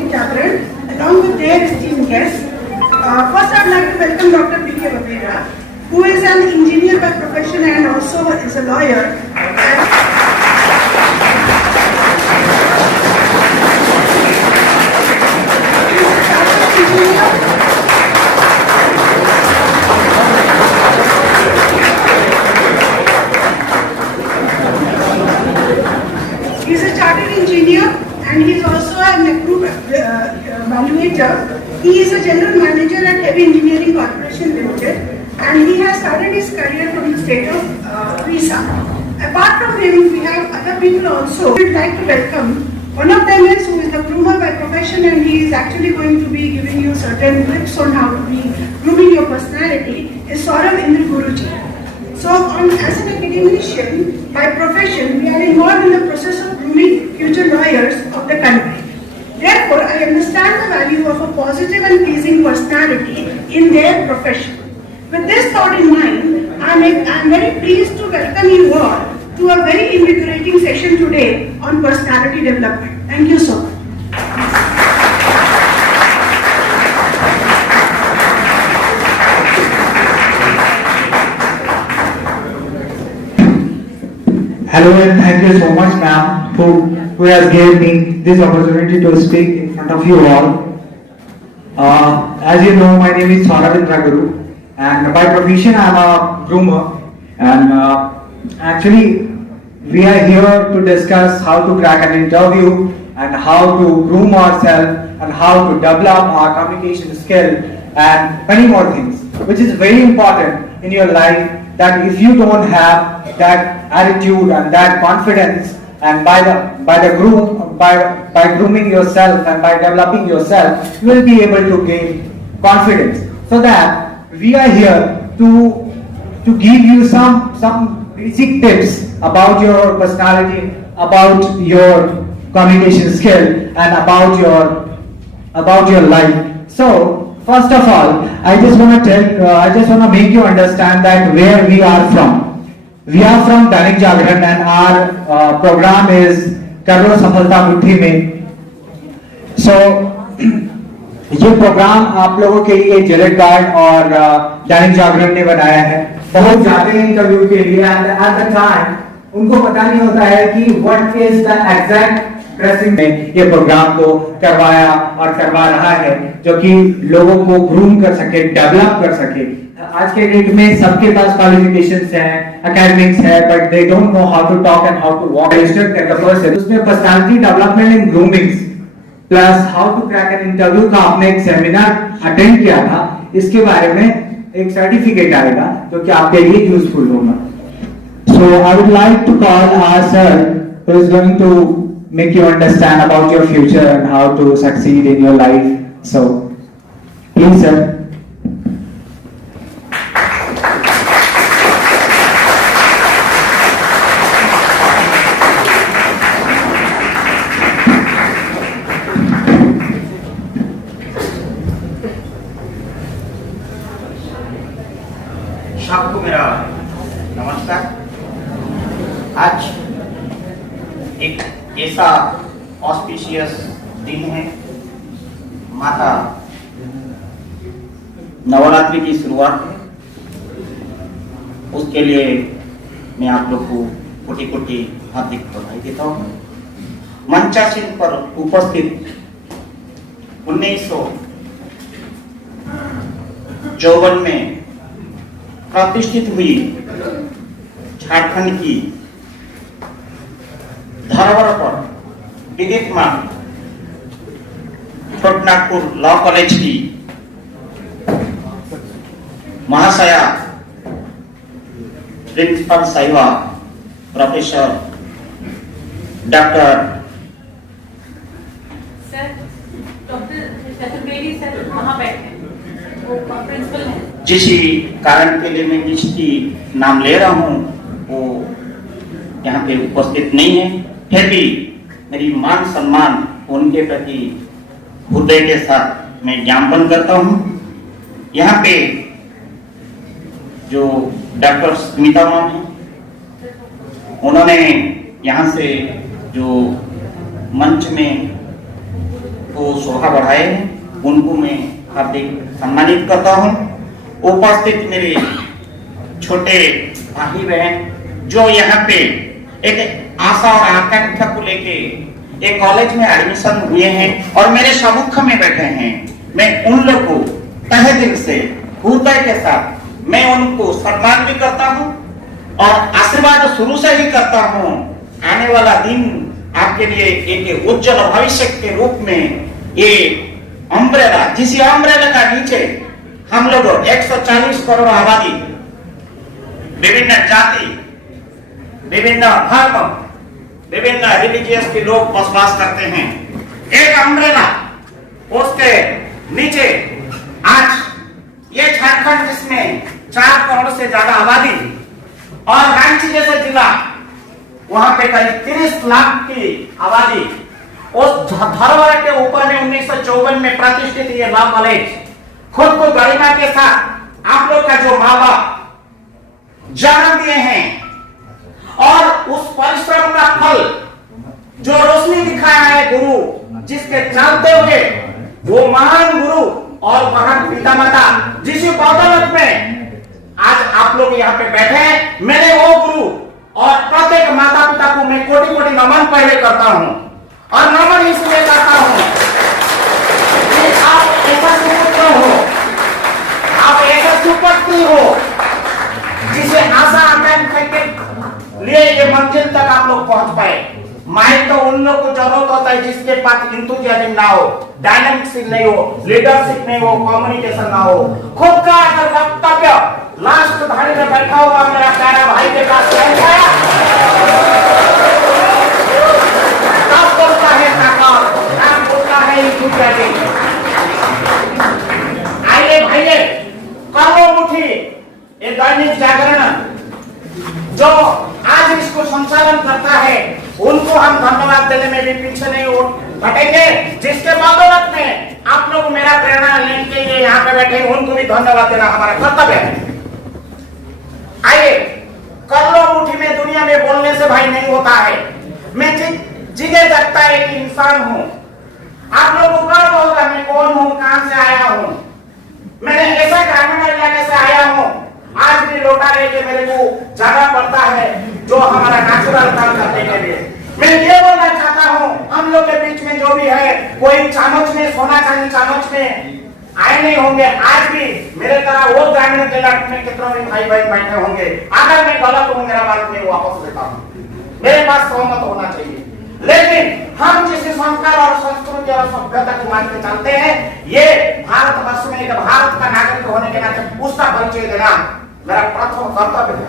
Danik Jagran, along with their esteemed guests. First, I would like to welcome Dr. P.K. Vadera, who is an engineer by profession and also is a lawyer. He's a chartered engineer and he's also an approved evaluator. He is a general manager at Heavy Engineering Corporation Limited and he has started his career from the state of Orissa. Apart from him, we have other people also. We'd like to welcome. One of them is who is the groomer by profession and he is actually going to be giving you certain tips on how to be grooming your personality, is Saurav Indra Guruji. So, as an academician by profession, we are involved in the process of grooming future lawyers of the country. Therefore, I understand the value of a positive and pleasing personality in their profession. With this thought in mind, I am very pleased to welcome you all to a very invigorating session today on personality development. Thank you so much. Hello and thank you so much, ma'am, who has given me this opportunity to speak in front of you all. As you know, my name is Saurav Indra Guru, and by profession I am a groomer. And actually, we are here to discuss how to crack an interview and how to groom ourselves and how to develop our communication skill and many more things, which is very important in your life. That if you don't have that attitude and that confidence, and by grooming yourself and by developing yourself, you will be able to gain confidence. So that we are here to give you some basic tips about your personality, about your communication skill, and about your life. So first of all, I just want to make you understand that where we are from. We are from Danik Jagran and our program is Karo Safalta Muthi Mein. So ये programme आप लोगों के लिए Gillette guard और दैनिक जागरण ने बनाया है। बहुत जाते हैं इंटरव्यू के लिए एंड एट द टाइम उनको पता नहीं होता है कि what is the exact dressing में ये प्रोग्राम को करवाया और करवा रहा है, जो कि लोगों को ग्रूम कर सके, डेवलप कर सके। आज के डेट में सबके पास क्वालिफिकेशंस हैं, एकेडमिक्स है, but they don't know how to talk and how to walk at the person. उसमें personality development in grooming plus how to crack an interview का आपने एक सेमिनार अटेंड किया था, इसके बारे में एक सर्टिफिकेट आएगा जो कि आपके लिए यूजफुल होगा। So I would like to call our sir who is going to make you understand about your future and how to succeed in your life. So, please, sir. सबको मेरा नमस्कार। आज एक ऐसा ऑस्पिशियस दिन है, माता नवरात्रि की शुरुआत है, उसके लिए मैं आप लोग को कोटि कोटि हार्दिक बधाई देता हूँ। मंचासीन पर उपस्थित 1954 में प्रतिष्ठित हुई झारखंड की धरोहर पर विद्यमान छोटनागपुर लॉ कॉलेज की महाशया प्रिंसिपल साहिबा प्रोफेसर डॉक्टर चतुर्वेदी सर वहां बैठे, वो प्रिंसिपल हैं। जिस कारण के लिए मैं जिसकी नाम ले रहा हूँ वो यहाँ पे उपस्थित नहीं है, फिर भी मेरी मान सम्मान उनके प्रति हृदय के साथ मैं ज्ञापन करता हूँ। यहाँ पे जो डॉक्टर स्मिता मैम है, उन्होंने यहाँ से जो मंच में को शोभा बढ़ाए हैं, उनको मैं हार्दिक सम्मानित करता हूँ। उपस्थित मेरे छोटे भाई बहन जो यहाँ पे एक आशा और आकांक्षा को लेके एक कॉलेज में एडमिशन हुए हैं और मेरे सम्मुख में बैठे हैं, मैं उन लोग को तहे दिल से हृदय के साथ मैं उनको सम्मान भी करता हूँ और आशीर्वाद शुरू से ही करता हूँ। आने वाला दिन आपके लिए एक उज्जवल भविष्य के रूप में ये अम्ब्रेला, जिस अम्ब्रेला का नीचे हम लोग 140 करोड़ आबादी, विभिन्न जाति, विभिन्न धर्म, विभिन्न रिलीजियस के लोग बसवास करते हैं। एक अम्ब्रेला, उसके नीचे आज ये झारखंड जिसमें 4 करोड़ से ज्यादा आबादी और रांची जैसे जिला वहां पे करीब 30 लाख की आबादी, उस धरोहर के ऊपर में 1954 में प्रतिष्ठित ये लॉ कॉलेज खुद को गरिमा के साथ आप लोग का जो माँ बाप जन्म दिए हैं और उस परिश्रम का फल जो रोशनी दिखाया है गुरु, जिसके चलते हुए वो महान गुरु और महान पिता माता जिस बदौलत में आज आप लोग यहाँ पे बैठे हैं, मैंने वो गुरु और प्रत्येक माता पिता को मैं कोटि कोटि नमन पहले करता हूँ और नमन इसलिए करता हूँ कि आप ऐसा सुपुत्र हो, आप ऐसा सुपुत्री हो जिसे आशा आकांक्षा के लिए ये मंजिल तक आप लोग पहुंच पाए। माइक तो उन लोग को जरूरत होता है जिसके पास इंथुजियाज्म ना हो, डायनामिक्स नहीं हो, लीडरशिप नहीं हो, कम्युनिकेशन ना हो। खुद का अगर वक्तव्य लास्ट धाड़ी में बैठा हुआ मेरा प्यारा भाई के पास तब बोलता है ताकत, तब बोलता है इंथुजियाज्म। आइए भाइये, करो मुट्ठी ये दैनिक जागरण जो आज इसको संचालन करता है, उनको हम धन्यवाद देने में भी पीछे नहीं हटेंगे, जिसके बदौलत में आप लोग मेरा प्रेरणा लेके ये यहाँ पे बैठे, उनको भी धन्यवाद देना हमारा कर्तव्य है। आइए, कर लो मुट्ठी में दुनिया में बोलने से भाई नहीं होता है। मैं जिगे जागता एक इंसान हूँ। आप लोगों को गर्व होगा मैं कौन हूँ, कहां से आया हूँ। मैंने ऐसा ग्रामीण इलाके से आया हूँ, आज भी लोटा लेके मेरे को जाना पड़ता है जो हमारा नेचुरल काम करने के लिए। मैं ये बोलना चाहता हूँ, हम लोग के बीच में जो भी है, कोई चामच में सोना चांदी चामच में आए नहीं होंगे। आज भी मेरे तरह वो ग्रामीण इलाके में कितने भी भाई बहन बैठे होंगे। अगर मैं गलत हूँ, मेरा बात मैं वापस लेता हूँ, मेरे पास सहमत होना चाहिए। लेकिन हम जिस संस्कार और संस्कृति और सभ्यता को मान के चलते हैं, ये भारतवर्ष में एक भारत का नागरिक होने के नाते उसका परिचय देना मेरा प्रथम कर्तव्य है।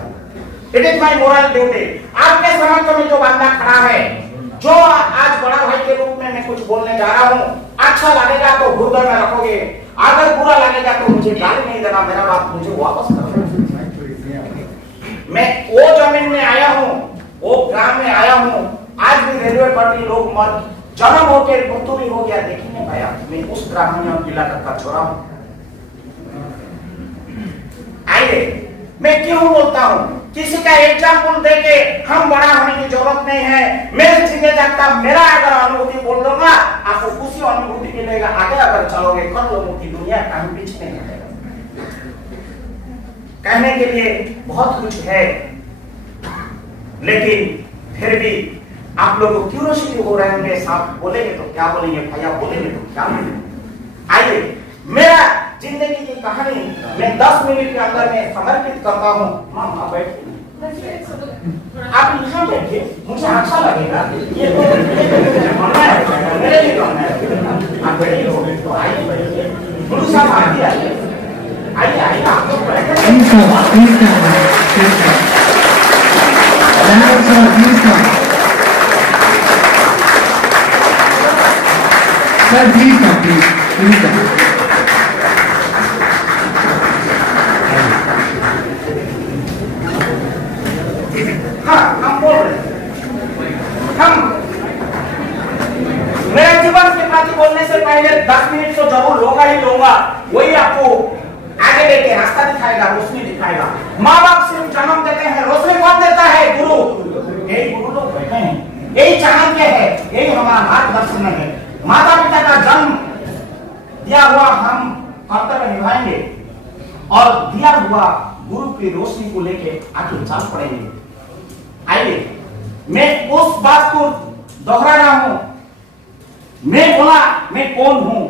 It is my moral duty. आपके समक्ष में जो बंदा खड़ा है, जो आज बड़ा भाई के रूप में मैं कुछ बोलने जा रहा हूँ, अच्छा लगेगा तो हृदय में रखोगे, अगर बुरा लगेगा तो मुझे गाली नहीं देना, मेरा बात मुझे वापस करना। मैं वो जमीन में आया हूँ, वो ग्राम में आया हूँ, आज भी रेलवे पटरी लोग मर जन्म होकर मृत्यु भी हो गया, देख नहीं पाया। मैं उस ग्रामीण इलाका का छोरा हूँ। आइए, मैं क्यों बोलता हूँ, किसी का एग्जाम्पल देके हम बड़ा होने की जरूरत नहीं है। मेरे जिंदगी जागता मेरा अगर अनुभूति बोल दूंगा, आपको खुशी अनुभूति मिलेगा। आगे अगर चलोगे, कर लोगों की दुनिया कहीं पीछे नहीं हटेगा। कहने के लिए बहुत कुछ है, लेकिन फिर भी आप लोगों को क्यूरियोसिटी हो रहे होंगे, साहब बोलेंगे तो क्या बोलेंगे, भैया बोलेंगे तो क्या बोलेंगे। आइए, मेरा जिंदगी की कहानी मैं 10 मिनट के अंदर में समर्पित करता हूँ। मामा बैठिए, आप यहाँ बैठिए, मुझे अच्छा लगेगा। ये तो मेरे लिए करना है। आप बैठिए तो आइए, बैठिए। गुरु साहब आइए, आइए आइए, आप लोग सर प्लीज। हाँ, हम बोल रहे हैं। हम मेरे जीवन के प्रति बोलने से पहले 10 मिनट तो जरूर लूंगा ही लूंगा। वही आपको आगे लेके रास्ता दिखाएगा, रोशनी दिखाएगा। माँ बाप सिर्फ जन्म देते हैं, रोशनी कौन देता है? गुरु। यही गुरु लोग बैठे हैं, यही चाणक्य है, यही हमारा मार्गदर्शन है। माता पिता का जन्म दिया हुआ हम कर्तव्य निभाएंगे और दिया हुआ गुरु की रोशनी को लेके आगे चल पड़ेंगे। आइए, मैं उस बात को दोहरा रहा हूं। मैं बोला मैं कौन हूं?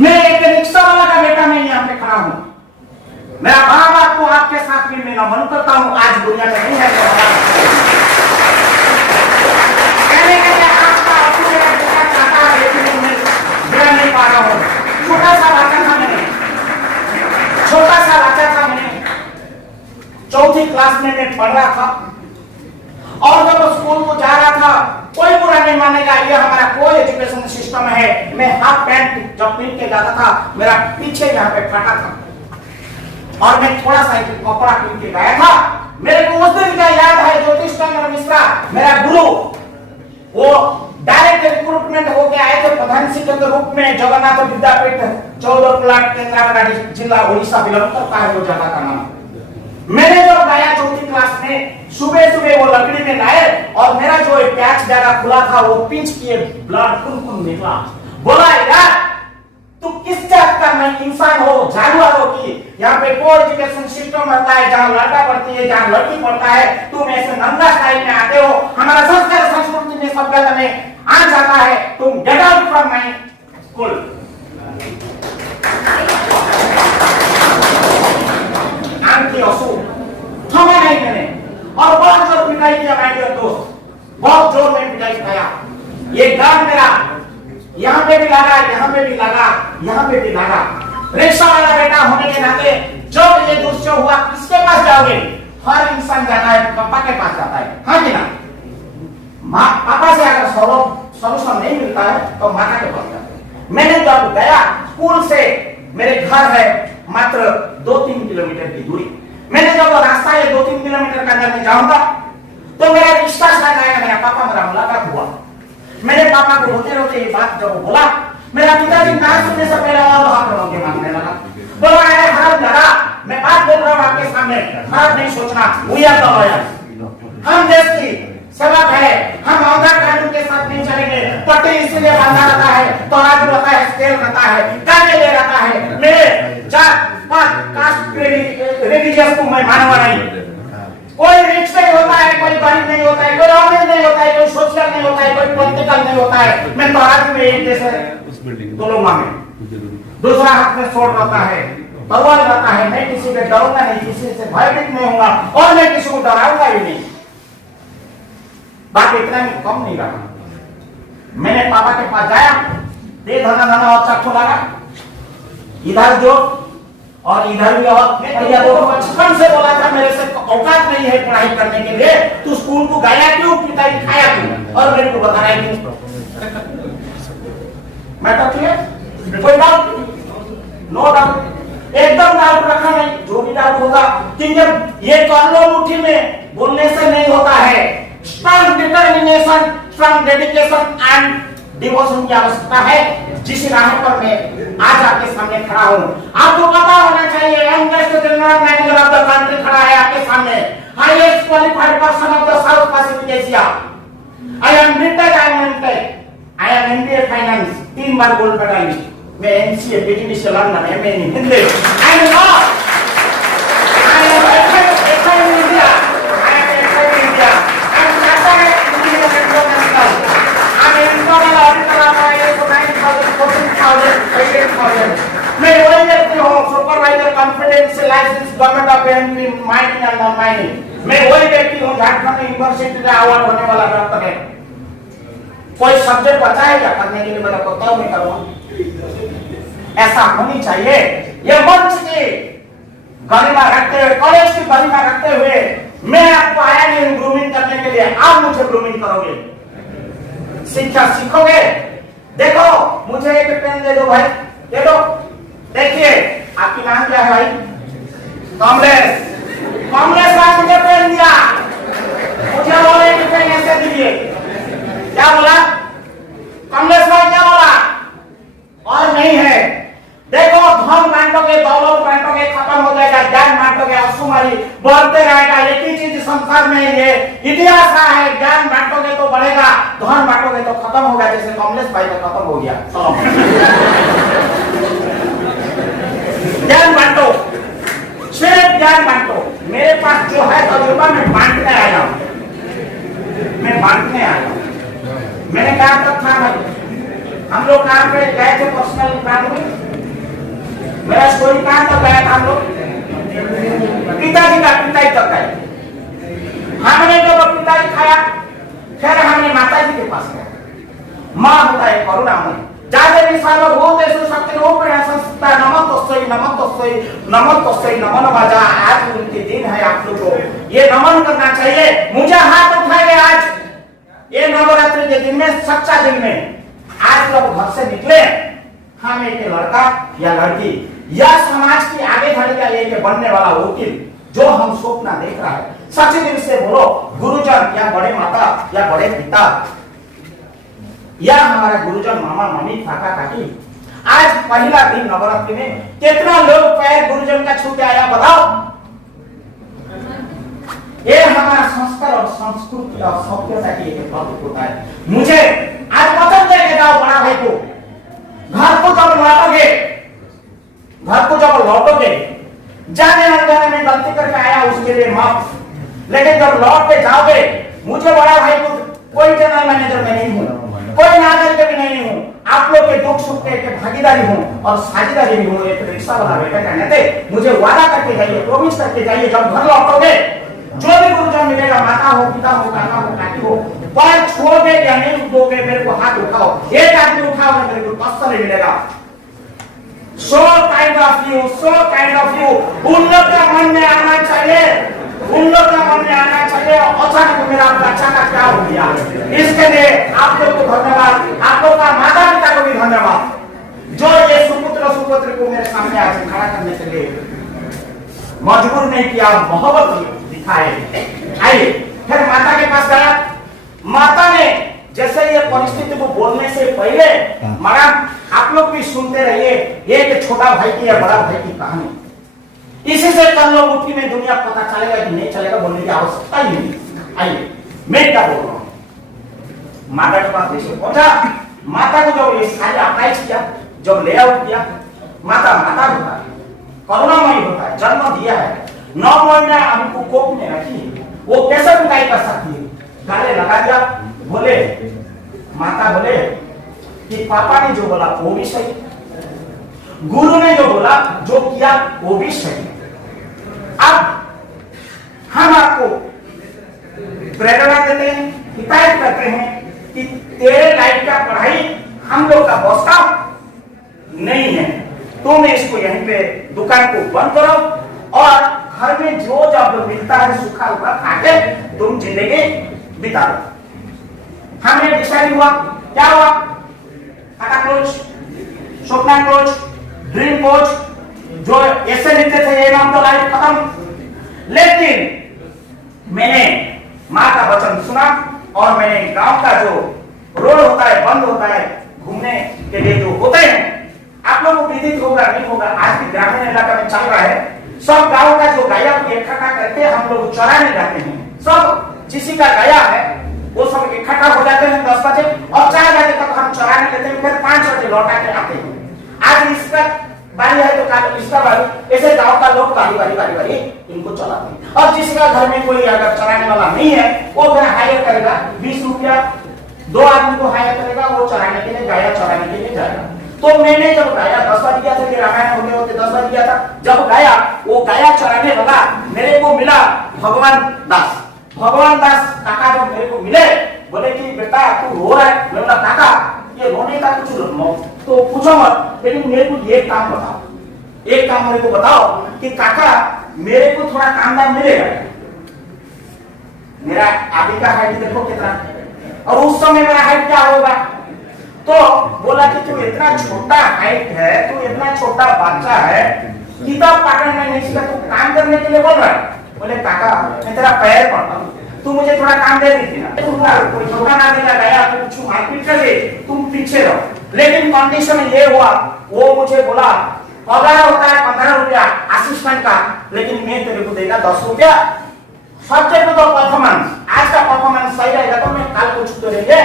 मैं एक रिक्शा वाला का बेटा, मैं यहां पे खड़ा हूं। मैं मां बाप को आपके साथ में मैं नमन करता हूं। आज दुनिया में नहीं है कहने के लिए आपका अपने मेरा बेटा चाहता है, लेकिन मैं मेरा नहीं पा रहा हूं। छोटा सा बच्चा था मैंने, चौथी क्लास में मैं पढ़ रहा था और जब स्कूल को जा रहा था, कोई बुरा नहीं मानेगा, ये हमारा कोई एजुकेशन सिस्टम है। मैं हाफ पैंट जब पहन के जाता था, मेरा पीछे यहाँ पे फटा था और मैं थोड़ा सा कपड़ा पहन के गया था। मेरे को उस दिन का याद है, ज्योतिष चंद्र मिश्रा मेरा गुरु, वो डायरेक्ट रिक्रूटमेंट होके आए थे प्रधान शिक्षक के रूप में जगन्नाथ विद्यापीठ 14 प्लाट केंद्रापड़ा जिला उड़ीसा बिलोंग करता है वो जगह का नाम। मैंने जब गया चौथी क्लास में, सुबह सुबह वो लकड़ी में लाए और मेरा जो पैच जगह खुला था वो पिंच किए ब्लड खून निकला। बोला यार तुम किस जात का मैं इंसान हो, जानवर हो कि यहाँ पे कोई एजुकेशन सिस्टम होता है जहाँ लड़का पढ़ती है जहाँ लड़की पढ़ता है, तुम ऐसे नंगा स्टाइल में आते हो, हमारा संस्कार संस्कृति में सभ्यता में आ जाता है, तुम get out from my school. आंखें आंसू थमा नहीं मैंने और बहुत जोर पिटाई किया माय डियर दोस्त, बहुत जोर में पिटाई खाया। ये गान मेरा यहाँ पे भी लगा, यहाँ पे भी लगा, यहाँ पे भी लगा। रिक्शा वाला बेटा होने के नाते जब ये दुष्ट हुआ, किसके पास जाओगे? हर इंसान जाता है पापा के पास जाता है, हाँ कि ना? माँ पापा से अगर सॉल्यूशन नहीं मिलता है तो माता के पास जाता है। मैंने जब गया स्कूल से, मेरे घर है मात्र 2-3 किलोमीटर की दूरी। मैंने जब रास्ता है 2-3 किलोमीटर का अंदर में जाऊंगा तो मेरा रिश्ता साथ आएगा, मेरा पापा मेरा मुलाकात हुआ। मैंने पापा को रोते रोते ये बात जब बोला, मेरा पिताजी नाम सुनने से पहले और हाथ रोक के मांगने लगा। बोला अरे खराब लगा, मैं बात बोल रहा हूँ आपके सामने, खराब नहीं सोचना। वी आर द लॉयर्स, हम देश की सेवक है, हम आधार कानून के साथ नहीं चलेंगे। पट्टी इसलिए बांधा रहता है, तो आज रहता है, स्केल रहता है, काटे ले रहता है। मेरे जात पात कास्ट रिलीजियस को मैं मानवा नहीं। कोई रिच नहीं होता है, कोई गरीब नहीं होता है, कोई अमीर नहीं होता है, कोई सोशल नहीं होता है, कोई पॉलिटिकल नहीं होता है। मैं तो आज में एक जैसे दोनों मांगे, दूसरा हाथ में सोट रहता है, तलवार रहता है। मैं किसी से डरूंगा नहीं, किसी से भयभीत नहीं होगा और मैं किसी को डराऊंगा भी नहीं। बात इतना में कम नहीं रहा। मैंने पापा के पास जाया, दे धना धना और चाकू लगा, इधर जो और इधर भी। और भैया तो बचपन से बोला था मेरे से औकात नहीं है पढ़ाई करने के लिए, तू स्कूल को गया क्यों, पिटाई खाया क्यों, और मेरे को बता रहा है क्यों। मैं तो क्लियर, कोई डाउट? नो डाउट, एकदम डाउट रखा नहीं। जो भी डाउट होगा, क्योंकि ये कॉलम मुट्ठी में बोलने से नहीं होता है। Strong determination, strong dedication and devotion की आवश्यकता है, जिस राह पर मैं आज आपके सामने खड़ा हूं। आपको पता होना चाहिए, youngest general manager of the country खड़ा है आपके सामने, highest qualified person of the South Pacific Asia. I am BTech, I am MTech, I am MBA finance, 3 बार गोल्ड मेडलिस्ट। मैं एमसीए पीजीडी से London, MA in Hindi, I am law, I am FA in India, I am FA in India, I am chartered engineer international, I am internal auditor of ISO 9000, 14000, 18000। मैं वही व्यक्ति हूँ, supervisor confidential licence government of MP mining and non mining. मैं वही व्यक्ति हूँ, Jharkhand university का award होने वाला डॉक्टर है। कोई सब्जेक्ट बचा है क्या करने के लिए? मेरा बताओ, मैं करूँगा। ऐसा होनी चाहिए। ये मंच की गरिमा रखते हुए, कॉलेज की गरिमा रखते हुए, मैं आपको आया नहीं ग्रूमिंग करने के लिए, आप मुझे ग्रूमिंग करोगे, शिक्षा सीखोगे। देखो, मुझे एक पेन दे दो भाई, दे दो। देखिए, आपकी नाम क्या है भाई? कमलेश। कमलेश भाई मुझे पेन दिया, मुझे बोले कि पेन ऐसे दीजिए। क्या बोला कमलेश भाई, क्या बोला? और नहीं है। देखो, धन बांटोगे, दौलत बांटोगे, खत्म हो जाएगा। ज्ञान बांटोगे, बांटोगे आंसुमारी बढ़ते रहेगा। एक ही चीज संसार में ये इतिहास है, ज्ञान बांटोगे तो बढ़ेगा, धन बांटोगे तो खत्म होगा, जैसे कमलेश भाई का खत्म हो गया। ज्ञान बांटो, सिर्फ ज्ञान बांटो। मेरे पास जो है तजुर्बा मैं बांटने आया हूं, मैं बांटने आया हूं। मैंने कहा तब था भाई, हम लोग कहाँ पे गए थे पर्सनल काम में, मेरा स्टोरी कहाँ तक गया था हम लोग, पिताजी तक गए। हमने जब पिताजी खाया, फिर हमने माता जी के पास गया। माँ होता है करुणामयी, जाते विशाल भूतेषु शक्तिरूपेण संस्थिता नमस्तस्यै नमस्तस्यै नमस्तस्यै नमो नमः। आज उनके दिन है, आप लोग को ये नमन करना चाहिए। मुझे हाथ उठाइए आज ये नवरात्रि के दिन में, सच्चा दिन में। आज जब घर से निकले, हम एक लड़का या लड़की या समाज की आगे बढ़ने का लेके बनने वाला वकील जो हम सपना देख रहा है, सच्चे दिल से बोलो, गुरुजन या बड़े माता या बड़े पिता या हमारा गुरुजन मामा मम्मी काका काकी, आज पहला दिन नवरात्रि में कितना लोग पैर गुरुजन का छू के आया बताओ। ये हमारा संस्कार और संस्कृति और सभ्यता की एक प्रतीक होता है। मुझे आज वचन देके जाओ बड़ा भाई को, घर को जब लौटोगे, जाने अनजाने में गलती करके आया उसके लिए माफ, लेकिन जब लौट के जाओगे, मुझे बड़ा भाई को कोई जनरल मैनेजर में नहीं हूँ, कोई नागरिक भी नहीं हूँ, आप लोग के दुख सुख के भागीदारी हूँ और साझेदारी भी हूँ। एक रिक्शा वाला बेटा कहने थे, मुझे वादा करके जाइए, प्रोमिस करके जाइए, जब घर लौटोगे जो भी गुरुजन मिलेगा, माता हो, पिता हो, काका हो, काकी हो, पर छोड़ोगे या नहीं दोगे, मेरे को हाथ उठाओ। एक आदमी उठाओगे, मेरे को 10 साल मिलेगा। So kind of you, so kind of you। उन लोग का मन में आना चाहिए, उन लोग का मन में आना चाहिए। अचानक मेरा बच्चा का क्या हो गया, इसके लिए आप लोग को धन्यवाद, आप लोग का माता पिता को भी धन्यवाद, जो ये सुपुत्र को मेरे सामने आज खड़ा करने के लिए मजबूर नहीं किया, मोहब्बत दिखाए। आइए, फिर माता के पास गया। माता ने जैसे ये परिस्थिति को बोलने से पहले, मैडम आप लोग भी सुनते रहिए, एक छोटा भाई की या बड़ा भाई की कहानी। इसी से कल लोग उठी में दुनिया पता चलेगा कि नहीं चलेगा, बोलने की आवश्यकता ही नहीं। आइए, मैं क्या बोल रहा हूँ। माता के पास देखिए पहुंचा, माता को जब ये सारे अप्लाई किया, जब लेआउट किया, माता होता है, करुणामयी होता है, जन्म दिया है, 9 महीने हमको कोख में रखी, वो कैसे बुराई कर सकती है। गाले लगा दिया, बोले माता बोले कि पापा ने जो बोला वो भी सही, गुरु ने जो बोला जो किया वो भी सही। अब हम आपको प्रेरणा देते हैं, हिदायत करते हैं कि तेरे लाइफ का पढ़ाई हम लोग का बस का नहीं है, तुम इसको यहीं पे दुकान को बंद करो और घर में जो जब मिलता है सूखा हुआ खाके तुम जिंदगी बिता दो। हमने डिसाइड हुआ, क्या हुआ, Tata coach, Swapna coach, dream coach, जो ऐसे लिखते थे ये नाम तो लाइफ खत्म। लेकिन मैंने माँ का वचन सुना और मैंने गांव का जो रोड होता है, बंद होता है, घूमने के लिए जो होते हैं, आप लोगों को विदित होगा नहीं होगा, आज भी ग्रामीण इलाका में चल रहा है, सब गांव का जो गाया को इकट्ठा करके हम लोग चराने जाते हैं। सब जिसी का गाया है वो सब इकट्ठा हो जाते हैं 10 बजे और 4 बजे तक हम चराने लेते हैं, फिर 5 बजे लौटा के आते हैं। आज इसका बारी है तो कल इसका बारी, ऐसे गांव का लोग बारी इनको चलाते हैं। और जिसका घर में कोई अगर चराने वाला नहीं है वो फिर हायर करेगा 20 रुपया, 2 आदमी को हायर करेगा, वो चराने के लिए गाया चराने के लिए जाएगा। तो मैंने जब गाया 10 बज गया था, रामायण होते होते 10 बज गया था, जब गाया वो गाया चराने वाला मेरे को मिला भगवान दास काका जब मेरे को मिले, बोले कि बेटा तू रो रहा है। मैं बोला काका ये रोने का कुछ तो पूछो मत, लेकिन मेरे को एक काम बताओ, एक काम मेरे को बताओ कि काका मेरे को थोड़ा काम दाम मिलेगा। मेरा अभी का हाइट देखो कितना, और उस समय मेरा हाइट क्या होगा। तो बोला कि तू इतना छोटा हाइट है, तू इतना छोटा बच्चा है, किताब पढ़ने नहीं सीखा, तू काम करने के लिए बोल रहा है। बोले काका मैं तेरा पैर पड़ता हूँ, तू मुझे थोड़ा काम दे दी थी ना, कोई छोटा ना देगा गया तो कुछ मारपीट कर दे, तुम पीछे रहो। लेकिन कंडीशन ये हुआ, वो मुझे बोला पगार होता है 15 रुपया असिस्टेंट का, लेकिन मैं तेरे को देगा 10 रुपया। सब्जेक्ट तो परफॉर्मेंस, आज का परफॉर्मेंस सही रहेगा तो मैं कल कुछ तो रहेंगे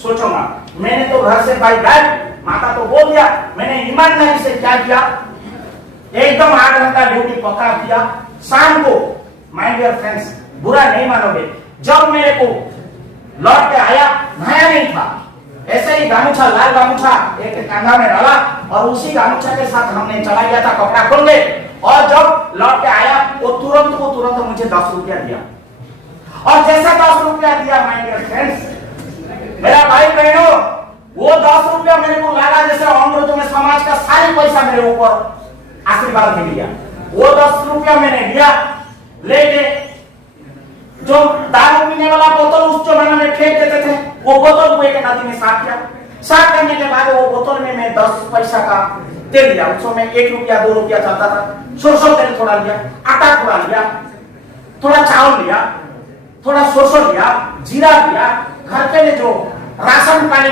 सोचूंगा। मैंने तो घर से भाई बैठ माता तो बोल दिया, मैंने ईमानदारी से क्या किया, एकदम 8 घंटा ड्यूटी पक्का किया। शाम को माय डियर फ्रेंड्स, बुरा नहीं मानोगे, जब मेरे को लौट के आया, नया नहीं था, ऐसे ही गामूछा, लाल गामूछा एक कंधा में डाला और उसी गामूछा के साथ हमने चला गया था कपड़ा खोल के, और जब लौट के आया वो तुरंत मुझे 10 रुपया दिया। और जैसा 10 रुपया दिया माय डियर फ्रेंड्स, मेरा भाई बहनों, वो 10 रुपया मेरे को लगा जैसे अमृत में समाज का सारी पैसा मेरे ऊपर आशीर्वाद मिल गया। वो 10 रुपया मैंने लिया, लेके जो दारू पीने वाला बोतल उस जमाने में फेंक देते थे, वो बोतल को एक नदी में साफ किया। साफ करने के बाद वो बोतल में मैं 10 पैसा का तेल लिया, उसमें 1 रुपया 2 रुपया चलता था। सरसों तेल थोड़ा लिया, आटा थोड़ा लिया, थोड़ा चावल लिया, थोड़ा सरसों लिया, जीरा लिया, घर के लिए जो राशन पानी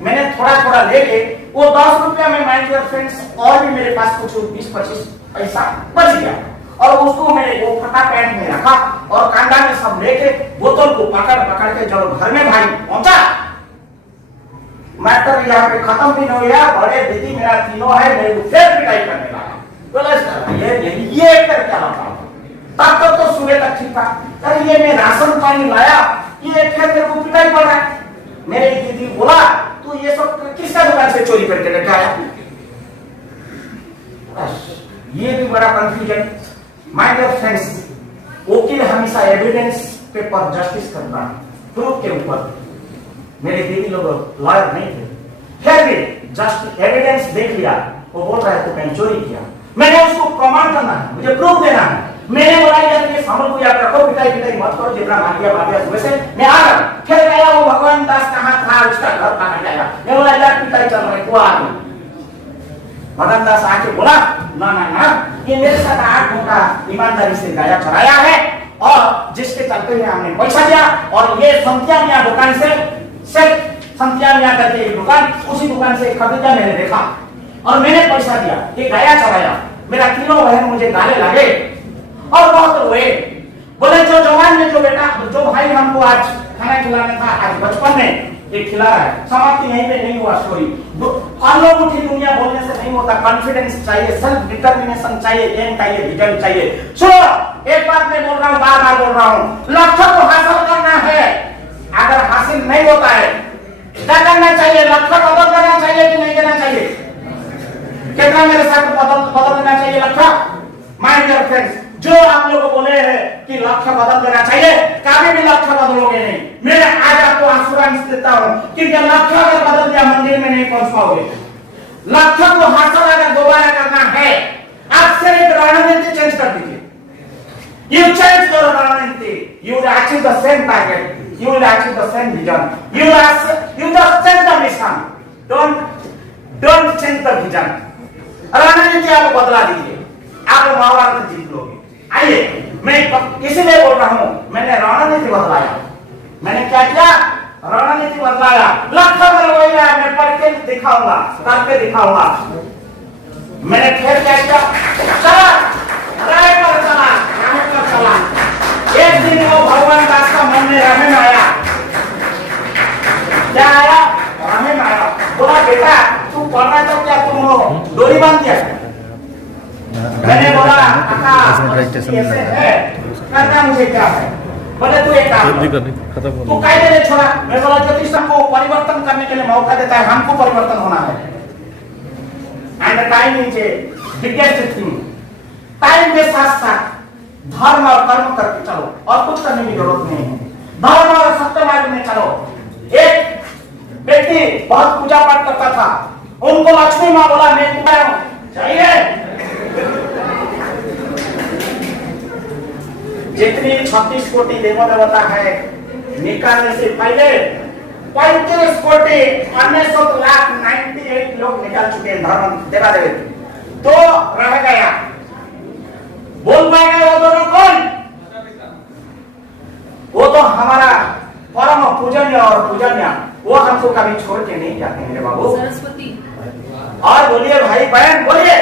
मैंने थोड़ा लेके वो 10 रुपया में माय डियर फ्रेंड्स, और भी मेरे पास कुछ 20-25 पैसा बच गया, और उसको मैंने वो फटा पैंट में रखा और कांधा में सब लेके बोतल को पकड़ के जब घर में भाई पहुंचा, मैटर यहाँ पे खत्म भी नहीं हुआ। बड़े दीदी मेरा तीनों है, मेरे को फिर पिटाई करने लगा, ये कर क्या लगा। तब तो सुबह तक ठीक था, अरे ये मैं राशन पानी लाया, ये फिर मेरे को पिटाई पड़ रहा है। मेरे दीदी बोला, तू ये सब किसका दुकान से चोरी करके लेके आया? ये भी बड़ा कंफ्यूजन। माय डियर फ्रेंड्स, वकील हमेशा एविडेंस पे पर जस्टिस करता है, प्रूफ के ऊपर। मेरे दीदी लोग लॉयर नहीं थे, फिर भी जस्ट एविडेंस देख लिया, वो बोल रहा है तो कहीं चोरी किया, मैंने उसको प्रमाण करना है, मुझे प्रूफ देना है। मैंने बोला कि सामने को याद रखो, पिटाई मत करो, जितना मार सुबह से मैं आ रहा। फिर गया वो भगवान दास कहाँ था, उसका घर कहाँ गया। मैं बोला यार पिटाई चल रहा है, तू आ गई। भगवान दास आके बोला ना, ये मेरे साथ 8 घंटा ईमानदारी से गाया चलाया है, और जिसके चलते हुए हमने पैसा दिया, और ये संत्या मियां दुकान से सिर्फ संत्या मियां करके एक दुकान, उसी दुकान से खरीदा मैंने देखा और मैंने पैसा दिया, ये गाया चलाया। मेरा तीनों बहन मुझे गाले लगे और बहुत रोए, बोले जो जवान में जो बेटा जो भाई हमको आज खाना खिलाना था, आज बचपन में ये खिला रहा है। समाप्ति यहीं पे नहीं हुआ स्टोरी। अनलोगों की दुनिया बोलने से नहीं होता, कॉन्फिडेंस चाहिए, सेल्फ डिटर्मिनेशन चाहिए, एम चाहिए, विजन चाहिए। सुनो, एक बात मैं बोल रहा हूँ, बार बोल रहा हूँ, लक्ष्य को हासिल करना है। अगर हासिल नहीं होता है क्या करना चाहिए? लक्ष्य बदल देना चाहिए कि नहीं देना चाहिए? कितना मेरे साथ बदल देना चाहिए लक्ष्य? माय डियर फ्रेंड्स, जो आप लोगों को बोले हैं कि लक्ष्य बदल देना चाहिए, कभी भी लक्ष्य बदलोगे नहीं। मैं आज आपको आश्वासन देता हूं कि लक्ष्य अगर बदल दिया मंदिर में नहीं पहुंच पाओगे। लक्ष्य को हासिल अगर दोबारा करना है, आप सिर्फ रणनीति चेंज कर दीजिए। You change your रणनीति, you will achieve the same target, you will achieve the same vision, you just change the mission, don't change the vision। रणनीति आप बदला दीजिए, आप महाभारत जीत लोगे। आइए, मैं इसीलिए बोल रहा हूं, मैंने रणनीति बदलाया। मैंने क्या किया? रणनीति बदलाया। लक्ष्य बदलाया, मैं पढ़ के दिखाऊंगा, करके दिखाऊंगा। मैंने फिर क्या किया? चला राय पर चला। एक दिन वो भगवान दास का मन में रहम आया। क्या आया? रहम आया। बोला बेटा तू पढ़ रहा था क्या, तुम डोरी बांध दिया? मैंने बोला ऐसे है, करना मुझे क्या है? बोले तू एक काम तू कायदे ने छोड़ा। मैं बोला ज्योतिष हमको परिवर्तन करने के लिए मौका देता है, हमको परिवर्तन होना है। And time is a biggest thing. Time के साथ साथ धर्म और कर्म करके चलो, और कुछ करने की जरूरत नहीं है। धर्म और सत्य मार्ग में चलो। एक व्यक्ति बहुत पूजा पाठ करता था, उनको लक्ष्मी माँ बोला मैं तुम्हारा हूं, चाहिए जितनी 36 कोटि देव देवता है, निकालने से पहले 35 कोटि 98 लोग निकाल चुके हैं धर्म देवा देवी, तो रह गया। बोल पाएगा वो दोनों कौन? वो तो हमारा परम पूजनीय और पूजनीय, वो हमको कभी छोड़ के नहीं जाते मेरे बाबू। सरस्वती। और बोलिए भाई बहन, बोलिए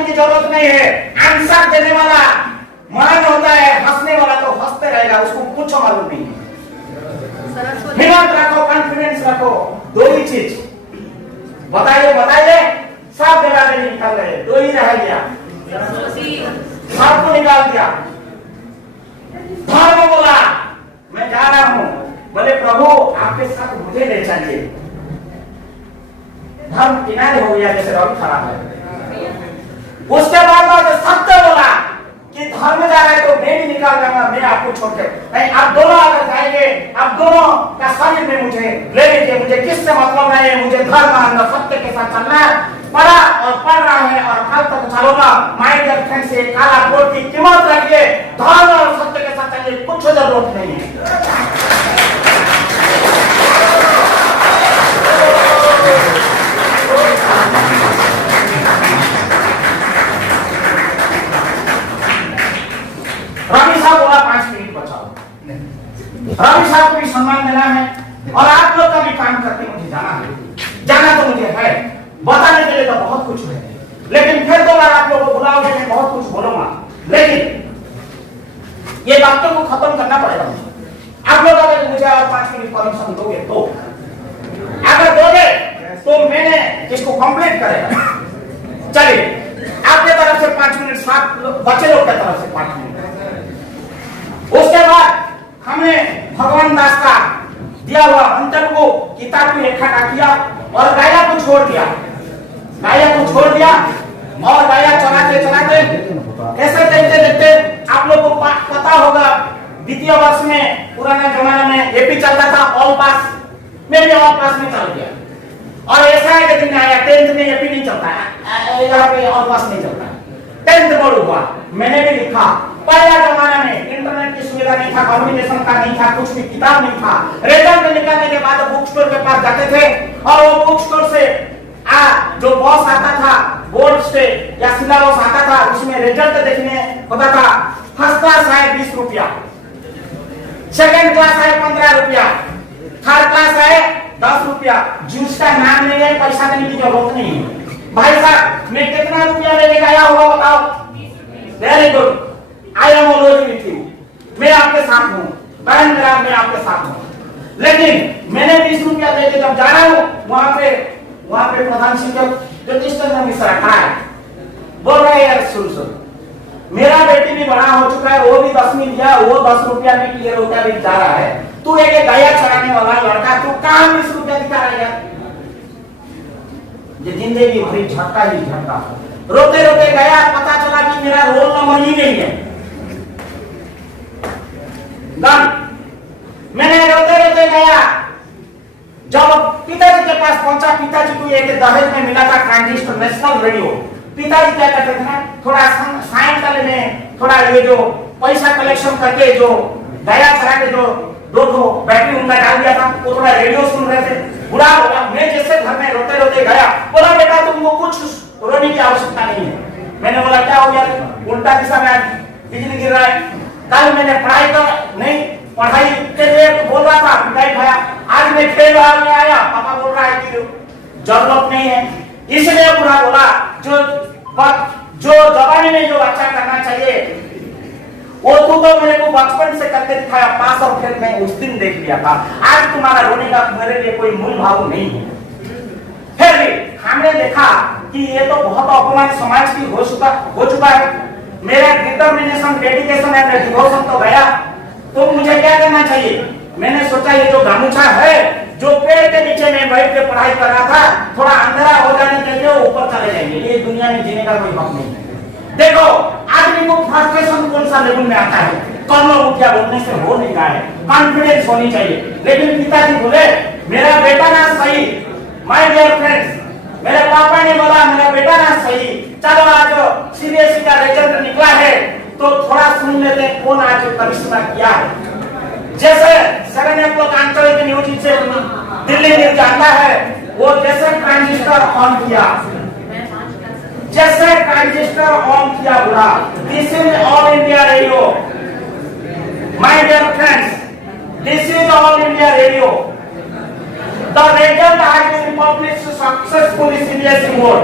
करने की जरूरत नहीं है। आंसर देने वाला मौन होता है, हंसने वाला तो हंसते रहेगा, उसको कुछ मालूम नहीं है। हिम्मत रखो, कॉन्फिडेंस रखो, दो ही चीज बताइए बताइए, सब जगह में निकल रहे, दो ही रह गया, सबको निकाल दिया। धर्म बोला, मैं जा रहा हूं, बोले प्रभु आपके साथ मुझे ले चलिए। धर्म किनारे हो गया, जैसे रवि खराब है। उसके बाद सत्य बोला कि धर्म जा रहा है तो मैं भी निकाल जाऊंगा, मैं आपको छोड़ के नहीं, आप दोनों अगर जाएंगे, आप दोनों का शरीर में मुझे ले लीजिए, मुझे किससे मतलब नहीं है, मुझे धर्म और सत्य के साथ चलना है। पढ़ा और पढ़ रहा है और कल तक चलूंगा। माय डियर फ्रेंड्स, ये काला कोट की कीमत रखिए, धर्म और सत्य के साथ चलिए, कुछ जरूरत नहीं है। रवि साहब बोला 5 मिनट बचाओ। रवि साहब को भी सम्मान देना है और आप लोग का भी काम करके मुझे जाना है। जाना तो मुझे है, बताने के लिए तो बहुत कुछ है, लेकिन फिर तो अगर आप लोगों को बुलाओगे मैं बहुत कुछ बोलूंगा, लेकिन ये बातों को खत्म करना पड़ेगा मुझे। आप लोग अगर मुझे और 5 मिनट परमिशन दोगे तो, अगर दोगे तो मैंने इसको कंप्लीट करेगा। चलिए आपके तरफ से 5 मिनट, साथ बच्चे लोग की तरफ से 5 मिनट। उसके बाद हमने भगवान दास का दिया हुआ अंतर को किताब में इकट्ठा किया और गाया को छोड़ दिया। गाया को छोड़ दिया और गाया चलाते चलाते ऐसे देखते देखते आप लोगों को पता होगा, द्वितीय वर्ष में पुराना जमाना में एपी चलता था, ऑल पास में भी ऑल पास में चल गया। और ऐसा है कि दिन आया 10th में एपी नहीं चलता है, यहाँ पे ऑल पास नहीं चलता है। 10th बोर्ड हुआ, मैंने भी लिखा। पहला जमाना में इंटरनेट की सुविधा नहीं था, कम्युनिकेशन का नहीं था, कुछ भी किताब नहीं था। रिजल्ट निकालने के बाद बुक स्टोर के पास जाते थे और वो बुक स्टोर से जो बॉस आता था बोर्ड से या सिलेबस आता था, उसमें रिजल्ट देखने होता था। फर्स्ट क्लास है 20 रुपया, सेकंड क्लास है 15 रुपया, थर्ड क्लास है 10 रुपया। जूस का नाम नहीं है, पैसा देने की जरूरत नहीं है। भाई साहब मैं कितना रुपया लेके आया होगा बताओ? Very good, I am always with you, मैं आपके साथ हूँ, बहन मेरा मैं आपके साथ हूँ। लेकिन मैंने 20 रुपया देके जब जा रहा हूँ, वहां पे प्रधान शिक्षक ज्योतिषचंद्र मिश्रा खड़ा है, बोल रहे यार सुन, मेरा बेटी भी बड़ा हो चुका है, वो भी 10वीं दिया, वो 10 रुपया में क्लियर होकर भी जा रहा है, तू एक गाया चढ़ाने वाला लड़का, तू कहां 20 रुपया दिखा रहा है? ये जिंदगी भरी झटका ही झटका। रोते रोते गया, पता चला कि मेरा रोल नंबर ही नहीं है। मैंने रोते रोते गया, जब पिताजी के पास पहुंचा, पिताजी को एक दहेज में मिला था ट्रांजिस्टर नेशनल रेडियो। पिताजी क्या करते थे, थोड़ा सायंकाल में थोड़ा ये जो पैसा कलेक्शन करके जो गया चला के जो 2 बैटरी उनका डाल दिया था, वो थोड़ा रेडियो सुन रहे थे। बुढ़ा बोला, मैं जैसे घर में रोते रोते गया, बोला बेटा तुमको कुछ रोने की आवश्यकता नहीं है। मैंने बोला क्या हो गया? उल्टा दिशा में बिजली गिर रहा है। कल मैंने पढ़ाई के लिए बोल रहा था, पिटाई खाया। आज मैं खेल रहा में आया, पापा बोल रहा है कि जरूरत नहीं है। इसलिए बुढ़ा बोला, जो जवानी में जो अच्छा करना चाहिए वो तू तो मेरे को बचपन से करके दिखाया, पास और फेल मैं उस दिन देख लिया था। आज तुम्हारा रोने का मेरे लिए कोई मूल भाव नहीं है। फिर भी हमने देखा कि ये तो बहुत अपमान समाज की हो चुका है। मेरा डिटर्मिनेशन, डेडिकेशन एंड डिवोशन तो गया, तो मुझे क्या करना चाहिए? मैंने सोचा ये जो गामूछा है, जो पेड़ के नीचे में बैठ के पढ़ाई कर रहा था, थोड़ा अंधेरा हो जाने के लिए ऊपर चले जाएंगे। ये दुनिया में जीने का कोई हक नहीं है। देखो आदमी को फ्रस्ट्रेशन कौन सा लेवल में आता है, कर्म मुखिया बोलने से हो नहीं रहा है, कॉन्फिडेंस होनी चाहिए। लेकिन पिताजी बोले मेरा बेटा ना सही, माय डियर फ्रेंड्स, मेरे पापा ने बोला मेरा बेटा ना सही, चलो आज सीबीएसई का रिजल्ट निकला है तो थोड़ा सुन लेते हैं कौन आज करिश्मा किया है। जैसे 7 o'clock आंचलिक न्यूज से दिल्ली न्यूज आता है, वो जैसे ट्रांजिस्टर ऑन किया, जैसे ट्रांजिस्टर ऑन किया बुढ़ा, this is All India Radio, my dear friends, this is All India Radio. The result has been published successfully CBSE board,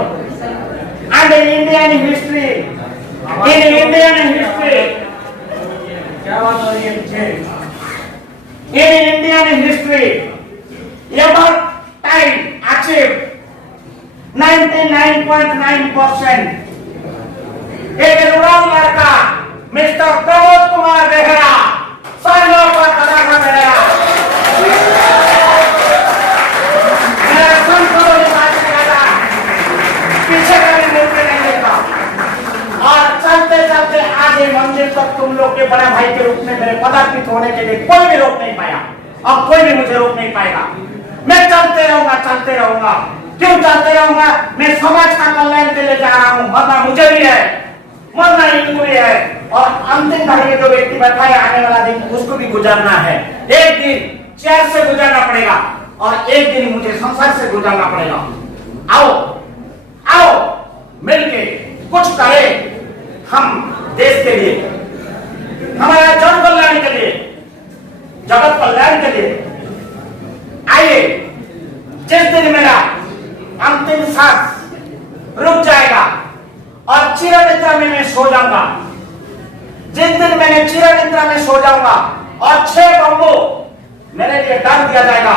and in Indian history, ever time achieved 99.9%. एक रुड़ान लड़का mister Pramod Kumar Behera सालों पर खड़ा कर गया। मेरा संतोष पीछे का भी मुड़के नहीं देखा और चलते चलते आज ये मंदिर तक तुम लोग के बड़े भाई के रूप में मेरे पदार्पित होने के लिए कोई भी रोक नहीं पाया और कोई भी मुझे रोक नहीं पाएगा। मैं चलते रहूंगा। क्यों चलते रहूंगा? मैं समाज का कल्याण के लिए जा रहा हूँ। मरना मुझे भी है, मरना इनको भी है और अंतिम घड़ी में जो व्यक्ति बैठा है आने वाला दिन उसको भी गुजरना है। एक दिन चेयर से गुजरना पड़ेगा और एक दिन मुझे संसार से गुजरना पड़ेगा। आओ मिलके कुछ करें हम देश के लिए, हमारा जन कल्याण के लिए, जगत कल्याण के लिए। आइए, जिस दिन मेरा अंतिम सांस रुक जाएगा और चिरनिद्रा में मैं सो जाऊंगा, जिस दिन मैंने चिरनिद्रा में सो जाऊंगा और 6 बम्बू मेरे लिए डाल दिया जाएगा,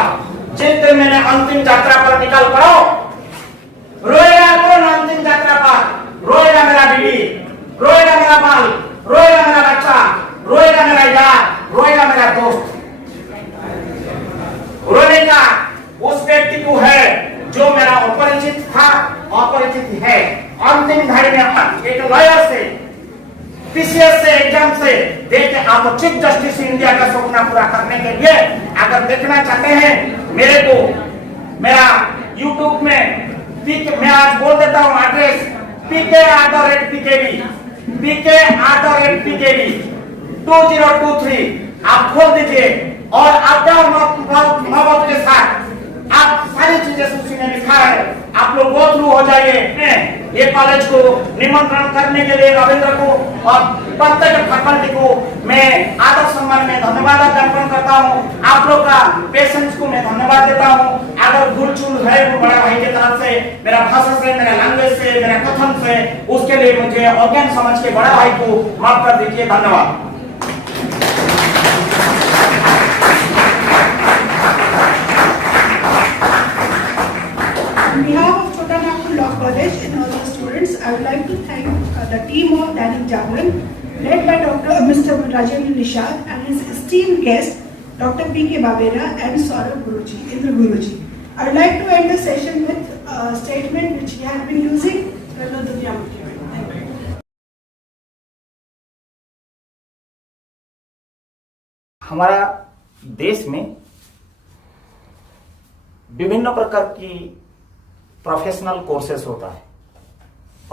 जिस दिन मैंने अंतिम यात्रा पर निकल पड़ो, रोएगा कौन अंतिम यात्रा पर? रोएगा मेरा बीवी, रोएगा मेरा बाल, रोएगा मेरा बच्चा, रोएगा मेरा यार, रोएगा मेरा दोस्त। रोने का उस व्यक्ति को है जो मेरा अपरिचित था, अपरिचित है। अंतिम घड़ी में एक लॉयर से, पीसीएस से, एग्जाम से देख आप चीफ जस्टिस इंडिया का सपना पूरा करने के लिए अगर देखना चाहते हैं मेरे को, मेरा यूट्यूब में मैं आज बोल देता हूँ एड्रेस pk@pkb 2023 आप खोल दीजिए और आपका मोहब्बत के साथ आप सारी चीजें उसी में लिखा है, आप लोग गो थ्रू हो जाइए। ये कॉलेज को निमंत्रण करने के लिए रविंद्र को और प्रत्येक फैकल्टी को मैं आदर सम्मान में धन्यवाद ज्ञापन करता हूँ। आप लोग का पेशेंस को मैं धन्यवाद देता हूँ। अगर भूल चूल है वो बड़ा भाई की तरफ से, मेरा भाषा से, मेरा लैंग्वेज से, मेरा कथन से, उसके लिए मुझे अज्ञान समझ के बड़ा भाई को माफ कर दीजिए। धन्यवाद। On behalf of Chota Nagpur Law College and all the students, I would like to thank the team of Dainik Jagran, led by Mr. Rajendra Nishad and his esteemed guest, Dr. P.K. Babera and Saurabh Guruji, Indra Guruji. I would like to end the session with a statement which we have been using. Thank you. हमारा देश में विभिन्न प्रकार की professional courses होता है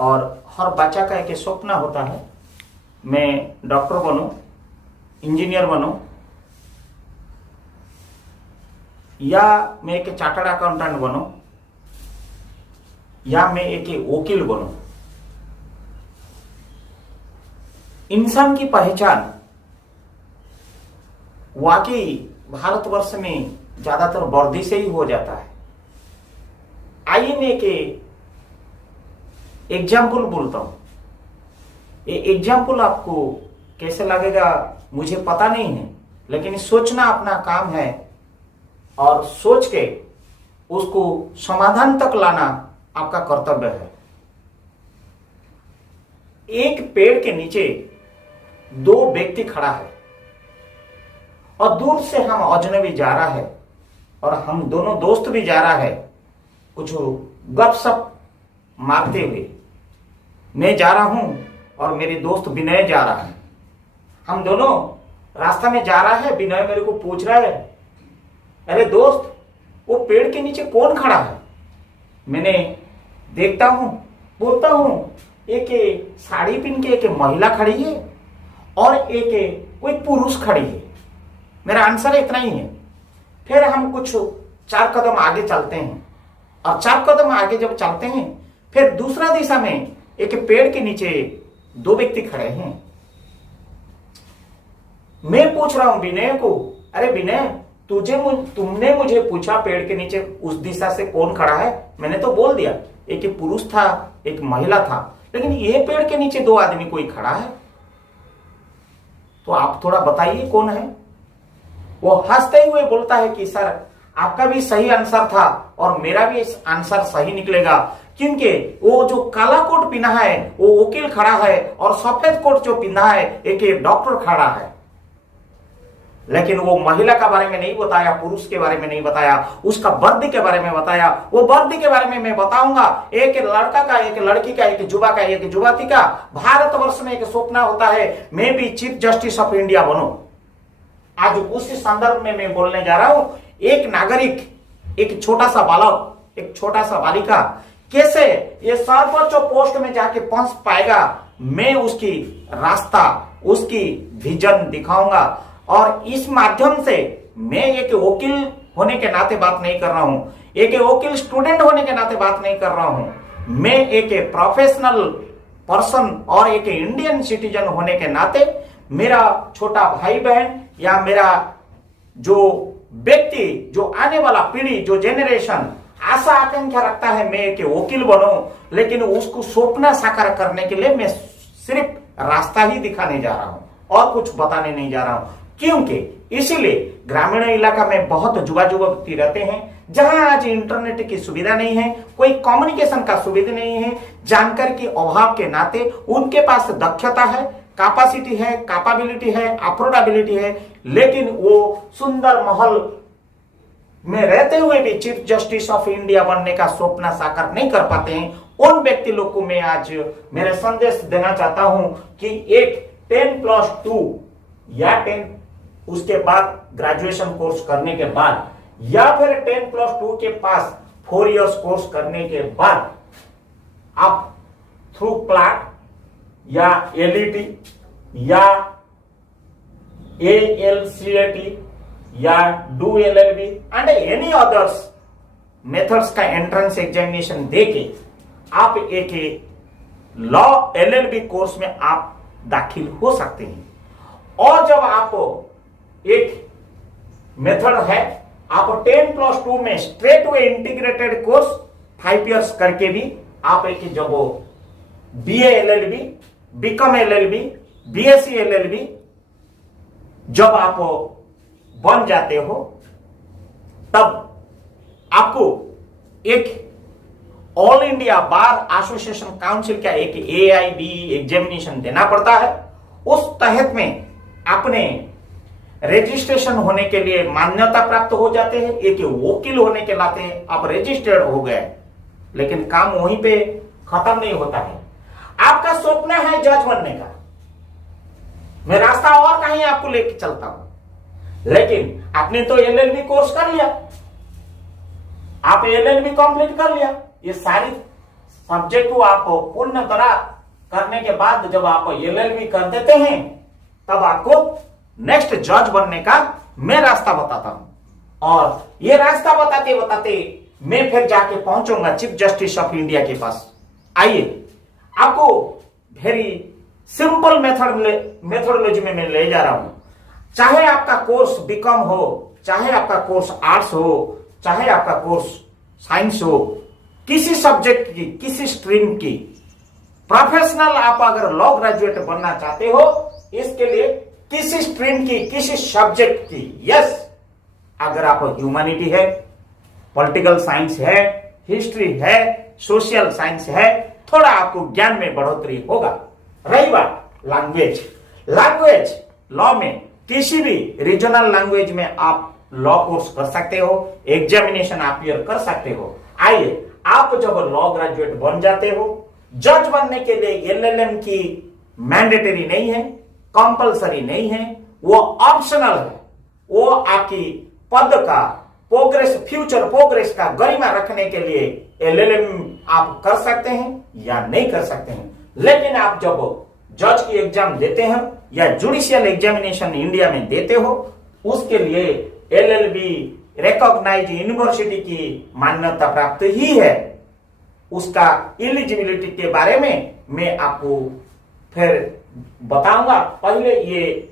और हर बच्चा का एक सपना होता है, मैं डॉक्टर बनूं, इंजीनियर बनूं या मैं एक चार्टर्ड अकाउंटेंट बनूं या मैं एक वकील बनूं। इंसान की पहचान वाकई भारतवर्ष में ज्यादातर वर्दी से ही हो जाता है। आइए मैं एक एग्जाम्पल बोलता हूं। ये एग्जाम्पल आपको कैसे लगेगा मुझे पता नहीं है, लेकिन सोचना अपना काम है और सोच के उसको समाधान तक लाना आपका कर्तव्य है। एक पेड़ के नीचे 2 व्यक्ति खड़ा है और दूर से हम अजनबी जा रहा है और हम दोनों दोस्त भी जा रहा है कुछ गपशप मारते हुए। मैं जा रहा हूं और मेरे दोस्त विनय जा रहा है। हम दोनों रास्ता में जा रहा है। विनय मेरे को पूछ रहा है, अरे दोस्त वो पेड़ के नीचे कौन खड़ा है? मैंने देखता हूं, बोलता हूं एक साड़ी पहन के एक महिला खड़ी है और एक कोई पुरुष खड़ी है। मेरा आंसर इतना ही है। फिर हम कुछ 4 कदम आगे चलते हैं और 4 कदम आगे जब चलते हैं फिर दूसरा दिशा में एक पेड़ के नीचे 2 व्यक्ति खड़े हैं। मैं पूछ रहा हूं विनय को, अरे विनय तुमने मुझे पूछा पेड़ के नीचे उस दिशा से कौन खड़ा है? मैंने तो बोल दिया एक पुरुष था एक महिला था, लेकिन ये पेड़ के नीचे दो आदमी कोई खड़ा है, तो आप थोड़ा बताइए कौन है। वो हंसते हुए बोलता है कि सर आपका भी सही आंसर था और मेरा भी आंसर सही निकलेगा, क्योंकि वो जो काला कोट पहना है वो वकील खड़ा है और सफेद कोट जो पहना है एक डॉक्टर खड़ा है। लेकिन वो महिला के बारे में नहीं बताया, पुरुष के बारे में नहीं बताया, उसका वर्दी के बारे में बताया। वो वर्दी के बारे में मैं बताऊंगा। एक लड़का का, एक लड़की का, एक युवा का, एक युवती का भारतवर्ष में एक सपना होता है मैं भी चीफ जस्टिस ऑफ इंडिया बनूं। आज उसी संदर्भ में मैं बोलने जा रहा हूं। एक नागरिक, एक छोटा सा बालक, एक छोटा सा बालिका कैसे ये सर्वोच्च पोस्ट में जाके पहुंच पाएगा, मैं उसकी रास्ता, उसकी विजन दिखाऊंगा। और इस माध्यम से मैं एक वकील होने के नाते बात नहीं कर रहा हूं, एक वकील स्टूडेंट होने के नाते बात नहीं कर रहा हूं, मैं एक प्रोफेशनल पर्सन और एक इंडियन सिटीजन होने के नाते मेरा छोटा भाई बहन या मेरा जो व्यक्ति, जो आने वाला पीढ़ी, जो जेनरेशन आशा आकांक्षा रखता है मैं एक वकील बनूं, लेकिन उसको सपना साकार करने के लिए मैं सिर्फ रास्ता ही दिखाने जा रहा हूं और कुछ बताने नहीं जा रहा हूं। क्योंकि इसीलिए ग्रामीण इलाका में बहुत युवा युवती रहते हैं जहां आज इंटरनेट की सुविधा नहीं है, कोई कम्युनिकेशन का सुविधा नहीं है, जानकारी के अभाव के नाते उनके पास दक्षता है, कैपेसिटी है, कैपेबिलिटी है, अफोर्डेबिलिटी है, लेकिन वो सुंदर महल में रहते हुए भी चीफ जस्टिस ऑफ इंडिया बनने का सपना साकार नहीं कर पाते हैं। उन व्यक्ति लोग को मैं आज मेरा संदेश देना चाहता हूं कि एक 10+2 या 10 उसके बाद ग्रेजुएशन कोर्स करने के बाद या फिर 10+2 के पास 4 इयर्स कोर्स करने के बाद आप थ्रू क्लर्क या एलईटी या ALCAT या do LLB and any others methods का एंट्रेंस एग्जामिनेशन देके आप एक लॉ LLB कोर्स में आप दाखिल हो सकते हैं। और जब आप एक मेथड है, आप 10+2 में straight way integrated course 5 years करके भी आप एक जब BA LLB, BCom LLB, BSc LLB जब आप बन जाते हो, तब आपको एक all India bar association council का एक AIB एग्जामिनेशन देना पड़ता है। उस तहत में अपने रजिस्ट्रेशन होने के लिए मान्यता प्राप्त हो जाते हैं, एक वकील होने के नाते आप रजिस्टर्ड हो गए। लेकिन काम वहीं पे खत्म नहीं होता है। आपका सपना है जज बनने का, मैं रास्ता और कहीं आपको लेके चलता हूं, लेकिन आपने तो LLB कोर्स कर लिया, आप LLB कंप्लीट कर लिया, ये सारी सब्जेक्ट को आप पूर्ण तरह करने के बाद जब आप LLB कर देते हैं, तब आपको नेक्स्ट जज बनने का मैं रास्ता बताता हूं। और ये रास्ता बताते बताते मैं फिर जाके पहुंचूंगा चीफ जस्टिस ऑफ इंडिया के पास। आइए आपको वेरी सिंपल मेथोडोलॉजी में मैं ले जा रहा हूं। चाहे आपका कोर्स बीकॉम हो, चाहे आपका कोर्स आर्ट्स हो, चाहे आपका कोर्स साइंस हो, किसी सब्जेक्ट की, किसी स्ट्रीम की, प्रोफेशनल आप अगर लॉ ग्रेजुएट बनना चाहते हो, इसके लिए किसी स्ट्रीम की, किसी सब्जेक्ट की, यस, अगर आप ह्यूमैनिटी है, पॉलिटिकल साइंस है, हिस्ट्री है, सोशल साइंस है, थोड़ा आपको ज्ञान में बढ़ोतरी होगा। रही बात लैंग्वेज, लैंग्वेज लॉ में किसी भी रीजनल लैंग्वेज में आप लॉ कोर्स कर सकते हो, एग्जामिनेशन आप क्लियर कर सकते हो। आइए आप जब लॉ ग्रेजुएट बन जाते हो, जज बनने के लिए LLM की मैंडेटरी नहीं है, कंपलसरी नहीं है, वो ऑप्शनल है। वो आपकी पद का प्रोग्रेस, फ्यूचर प्रोग्रेस का गरिमा रखने के लिए LLM आप कर सकते हैं या नहीं कर सकते हैं। लेकिन आप जब जज की एग्जाम देते हैं या जुडिशियल एग्जामिनेशन इंडिया में देते हो, उसके लिए LLB रिकॉग्नाइज यूनिवर्सिटी की मान्यता प्राप्त ही है। उसका एलिजिबिलिटी के बारे में मैं आपको फिर बताऊंगा। पहले ये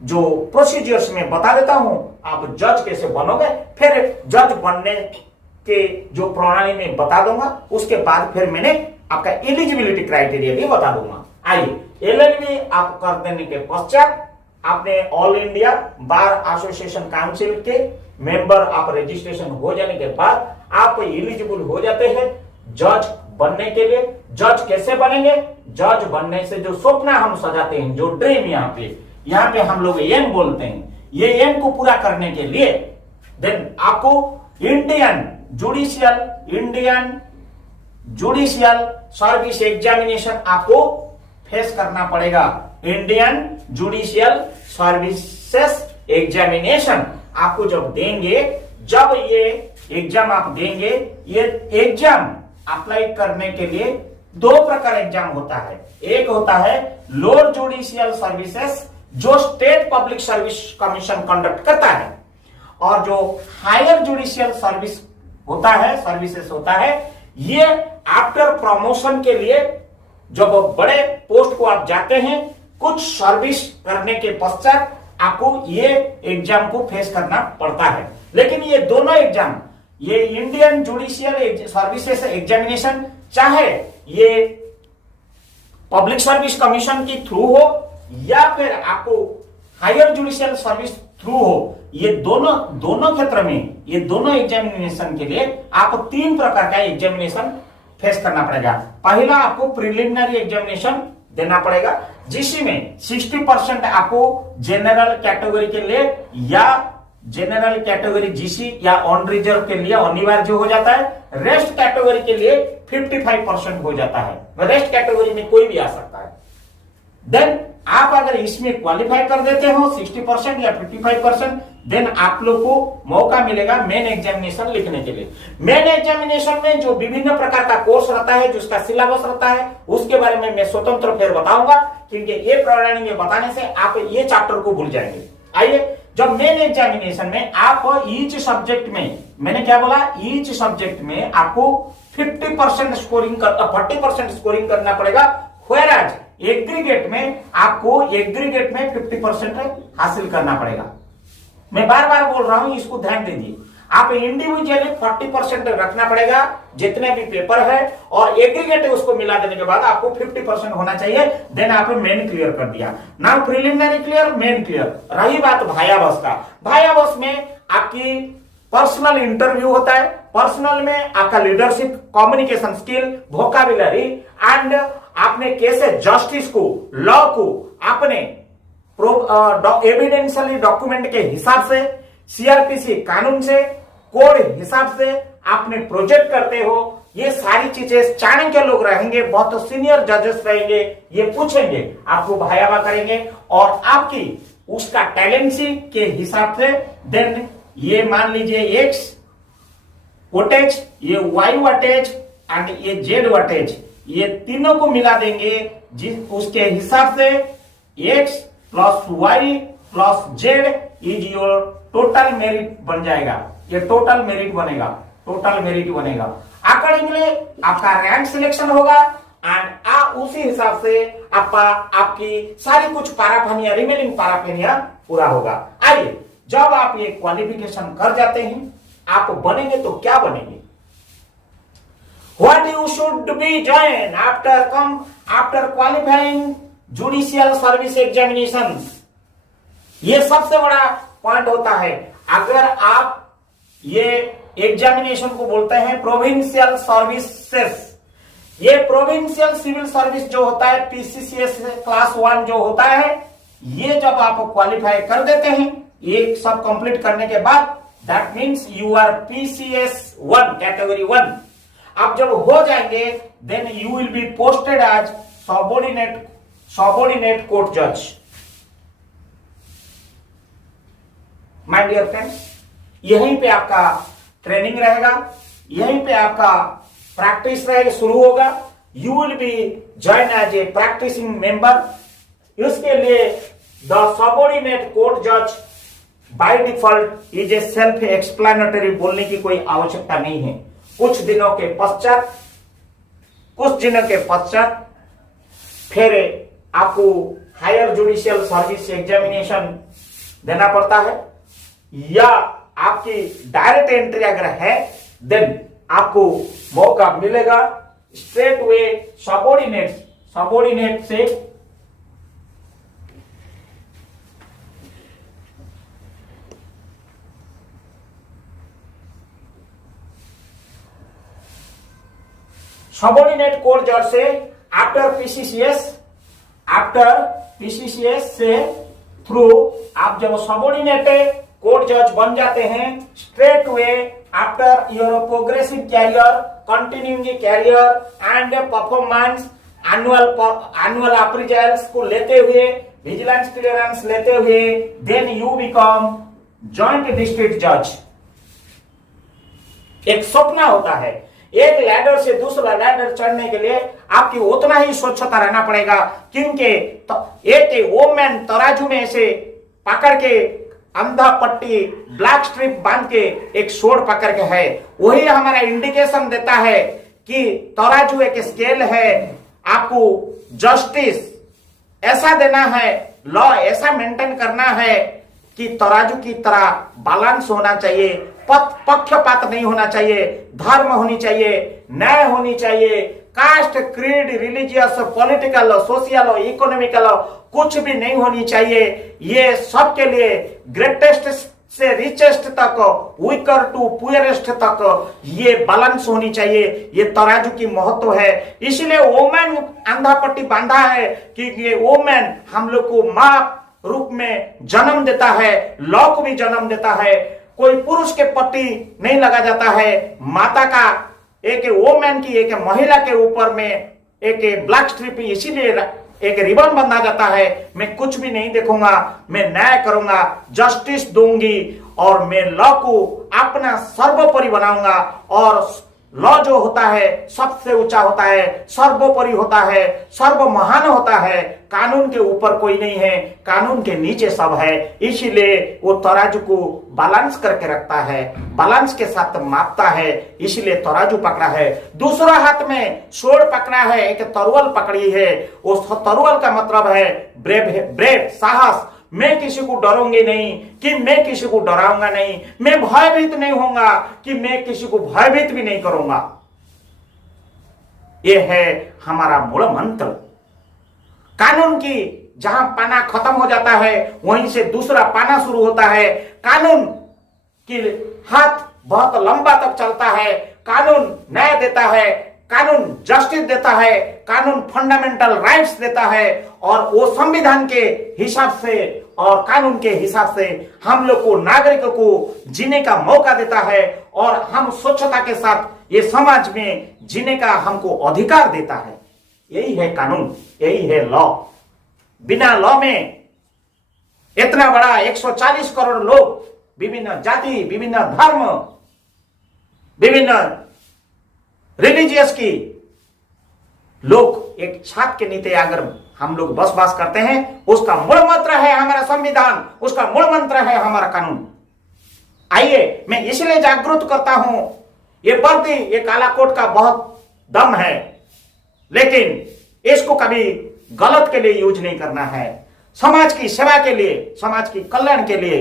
जो प्रोसीजर्स में बता देता हूं, आप जज कैसे बनोगे, फिर जज बनने के जो प्रणाली में बता दूंगा, उसके बाद फिर मैंने आपका एलिजिबिलिटी क्राइटेरिया भी बता दूंगा। आइए, एलएलबी आप कर देने के पश्चात आपने all India bar association council के मेंबर आप रजिस्ट्रेशन हो जाने के बाद आप एलिजिबल हो जाते हैं जज बनने के लिए। जज कैसे बनेंगे? जज बनने से जो सपना हम सजाते हैं, जो ड्रीम यहाँ पे हम लोग एम बोलते हैं, ये एम को पूरा करने के लिए देन आपको इंडियन जुडिशियल सर्विस एग्जामिनेशन आपको फेस करना पड़ेगा। इंडियन जुडिशियल सर्विसेज एग्जामिनेशन आपको जब देंगे, जब ये एग्जाम आप देंगे, ये एग्जाम अप्लाई करने के लिए दो प्रकार एग्जाम होता है। एक होता है लोअर जुडिशियल सर्विसेज जो state public service commission conduct करता है, और जो हायर जुडिशियल सर्विस होता है, सर्विसेज होता है, ये आफ्टर प्रमोशन के लिए जब बड़े पोस्ट को आप जाते हैं, कुछ सर्विस करने के पश्चात आपको ये एग्जाम को फेस करना पड़ता है। लेकिन ये दोनों एग्जाम, ये इंडियन जुडिशियल सर्विसेज एग्जामिनेशन, चाहे ये पब्लिक सर्विस कमीशन की थ्रू हो या फिर आपको हायर जुडिशियल सर्विस थ्रू हो, ये दोनों क्षेत्र में, ये दोनों एग्जामिनेशन के लिए आपको तीन प्रकार का एग्जामिनेशन फेस करना पड़ेगा। पहला आपको प्रिलिमिनरी एग्जामिनेशन देना पड़ेगा, जिसमें 60% आपको जनरल कैटेगरी के लिए या जनरल कैटेगरी जीसी या ऑन रिजर्व के लिए अनिवार्य हो जाता है। रेस्ट कैटेगरी के लिए 55% हो जाता है। रेस्ट कैटेगरी में कोई भी आ सकता है। देन आप अगर इसमें क्वालिफाई कर देते हो 60% या 55%, देन आप लोग को मौका मिलेगा मेन एग्जामिनेशन लिखने के लिए। मेन एग्जामिनेशन में जो विभिन्न प्रकार का कोर्स रहता है, जो उसका सिलेबस रहता है, उसके बारे में मैं स्वतंत्र फिर बताऊंगा, क्योंकि ये प्रणाली में बताने से आप ये चैप्टर को भूल जाएंगे। आइए, जब मेन एग्जामिनेशन में आप ईच सब्जेक्ट में, मैंने क्या बोला, ईच सब्जेक्ट में आपको 50% स्कोरिंग 40% स्कोरिंग करना पड़ेगा। व्हेयरएज एग्रीगेट में आपको 50% हासिल करना पड़ेगा। मैं बार बार बोल रहा हूं, इसको ध्यान दीजिए। आप इंडिविजुअली 40% रखना पड़ेगा जितने भी पेपर है, और एग्रीगेट उसको मिला देने के बाद आपको 50% होना चाहिए। देन आपने मेन क्लियर कर दिया। Now preliminary clear, main clear. रही बात भाया बस का, भाया बस में आपकी पर्सनल इंटरव्यू होता है। पर्सनल में आपका leadership, communication skill, vocabulary and आपने कैसे जस्टिस को, लॉ को आपने एविडेंशियली डॉक्यूमेंट के हिसाब से, सीआरपीसी कानून से, कोड हिसाब से आपने प्रोजेक्ट करते हो, ये सारी चीजें चाणक्य लोग रहेंगे, बहुत सीनियर जजेस रहेंगे, ये पूछेंगे, आपको भायावा करेंगे, और आपकी उसका टैलेंसी के हिसाब से देन ये मान लीजिए एक्स वोटेज, ये वाई वोटेज एंड ये जेड वोटेज, ये तीनों को मिला देंगे, जिस उसके हिसाब से X plus Y plus Z is your total merit बन जाएगा। ये टोटल मेरिट बनेगा। अकॉर्डिंगली आपका रैंक सिलेक्शन होगा एंड उसी हिसाब से आपकी सारी कुछ पाराफानिया, रिमेनिंग पाराफानिया पूरा होगा। आइए, जब आप ये क्वालिफिकेशन कर जाते हैं, आप बनेंगे तो क्या बनेंगे? What you should be join after qualifying judicial service examinations? ये सबसे बड़ा पॉइंट होता है। अगर आप ये एग्जामिनेशन को बोलते हैं प्रोविंशियल सर्विसेज, ये प्रोविंशियल सिविल सर्विस जो होता है, पीसीसीएस क्लास 1 जो होता है, ये जब आप क्वालिफाई कर देते हैं, ये सब कंप्लीट करने के बाद, that means you are PCS 1 category 1। आप जब हो जाएंगे, then you will be posted as subordinate court जज। माय डियर फ्रेंड्स, यहीं पे आपका ट्रेनिंग रहेगा, यहीं पे आपका प्रैक्टिस रहेगा, शुरू होगा। You will be join as a practising member. इसके लिए द सबॉर्डिनेट कोर्ट जज by default is a self explanatory, बोलने की कोई आवश्यकता नहीं है। कुछ दिनों के पश्चात फिर आपको हायर जुडिशियल सर्विस एग्जामिनेशन देना पड़ता है, या आपकी डायरेक्ट एंट्री अगर है देन आपको मौका मिलेगा स्ट्रेट वे सबॉर्डिनेट से सबॉर्डिनेट कोर्ट जज से आफ्टर पीसीसीएस से थ्रू आप जब सबॉर्डिनेट कोर्ट जज बन जाते हैं, straight way after your progressive career, continuing career and performance, annual appraisals को लेते हुए, विजिलेंस क्लियरेंस लेते हुए, then you become joint district जज। एक सपना होता है, एक लैडर से दूसरा लैडर चढ़ने के लिए आपकी उतना ही स्वच्छता रहना पड़ेगा, क्योंकि एक वोमैन तराजू में से पकड़ के अंधा पट्टी ब्लैक स्ट्रिप बांध के एक सोड पकड़ के है, वही हमारा इंडिकेशन देता है कि तराजू एक स्केल है, आपको जस्टिस ऐसा देना है, लॉ ऐसा मेंटेन करना है कि तराजू की तरह बैलेंस होना चाहिए, पक्षपात नहीं होना चाहिए, धर्म होनी चाहिए, न्याय होनी चाहिए, caste, creed, religious, political, social, economical कुछ भी नहीं होनी चाहिए। ये सबके लिए ग्रेटेस्ट से रिचेस्ट तक, वीकर टू पुअरेस्ट तक ये बैलेंस होनी चाहिए। ये तराजू की महत्व है। इसलिए वोमेन अंधा पट्टी बांधा है कि ये वोमेन हम लोग को मां रूप में जन्म देता है, लॉ को भी जन्म देता है। कोई पुरुष के पट्टी नहीं लगा जाता है। माता का एक वोमेन की, एक महिला के ऊपर में एक ब्लैक स्ट्रिप इसीलिए एक रिबन बंधा जाता है। मैं कुछ भी नहीं देखूंगा, मैं न्याय करूंगा, जस्टिस दूंगी और मैं लॉ को अपना सर्वोपरि बनाऊंगा। और लॉ जो होता है सबसे ऊंचा होता है, सर्वोपरि होता है, सर्व महान होता है। कानून के ऊपर कोई नहीं है, कानून के नीचे सब है। इसीलिए वो तराजू को बैलेंस करके रखता है, बैलेंस के साथ मापता है, इसलिए तराजू पकड़ा है। दूसरा हाथ में सोड पकड़ा है, एक तरुअल पकड़ी है। उस तरुअल का मतलब है ब्रेव, साहस। मैं किसी को डरूंगी नहीं कि मैं किसी को डराऊंगा नहीं, मैं भयभीत नहीं होऊंगा कि मैं किसी को भयभीत भी नहीं करूंगा। यह है हमारा मूल मंत्र। कानून की जहां पाना खत्म हो जाता है वहीं से दूसरा पाना शुरू होता है। कानून की हाथ बहुत लंबा तक चलता है। कानून न्याय देता है, कानून जस्टिस देता है, कानून फंडामेंटल राइट्स देता है और वो संविधान के हिसाब से और कानून के हिसाब से हम लोग को, नागरिकों को जीने का मौका देता है और हम स्वच्छता के साथ ये समाज में जीने का हमको अधिकार देता है। यही है कानून, यही है लॉ। बिना लॉ में इतना बड़ा 140 करोड़ लोग, विभिन्न जाति, विभिन्न धर्म, विभिन्न रिलीजियस की लोग एक छत के नीचे अगर हम लोग बसवास करते हैं, उसका मूल मंत्र है हमारा संविधान, उसका मूल मंत्र है हमारा कानून। आइए, मैं इसलिए जागरूक करता हूं। ये वर्दी, ये काला कोट का बहुत दम है, लेकिन इसको कभी गलत के लिए यूज नहीं करना है। समाज की सेवा के लिए, समाज की कल्याण के लिए,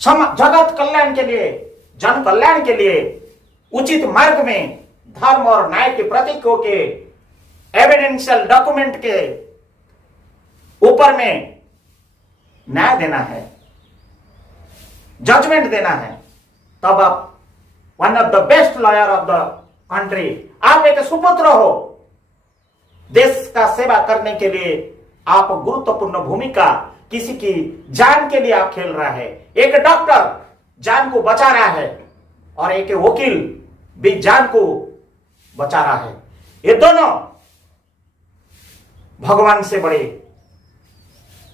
जगत कल्याण के लिए, जन कल्याण के लिए उचित मार्ग में धर्म और न्याय के प्रतीकों के एविडेंशियल डॉक्यूमेंट के ऊपर में न्याय देना है, जजमेंट देना है, तब आप one of the best lawyer of the country. आप एक सुपुत्र हो। देश का सेवा करने के लिए आप गुरुत्वपूर्ण भूमिका, किसी की जान के लिए आप खेल रहा है। एक डॉक्टर जान को बचा रहा है और एक वकील भी जान को बचा रहा है। ये दोनों भगवान से बड़े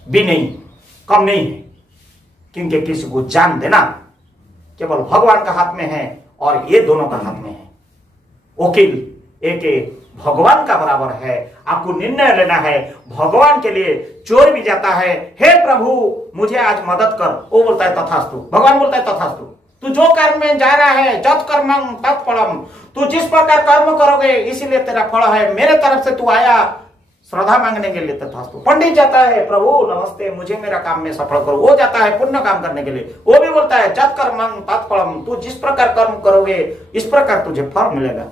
भी नहीं, कम नहीं है, क्योंकि किसी को जान देना केवल भगवान का हाथ में है और ये दोनों का हाथ में है। वकील एक भगवान का बराबर है। आपको निर्णय लेना है। भगवान के लिए चोर भी जाता है, हे प्रभु मुझे आज मदद कर, वो बोलता है तथास्तु। भगवान बोलता है तथास्तु। तू जो कर्म में जा रहा है, जत कर्मं तत्फलम्, तू जिस प्रकार कर्म करोगे इसीलिए तेरा फल है। मेरे तरफ से तू आया, श्रद्धा मांगने के लिए तथास्तु। पंडित जाता है प्रभु नमस्ते मुझे मेरा काम में सफल करो, वो जाता है पुण्य काम करने के लिए, वो भी बोलता है जत कर्मं तत्फलम, तू जिस प्रकार कर्म करोगे इस प्रकार तुझे फल मिलेगा।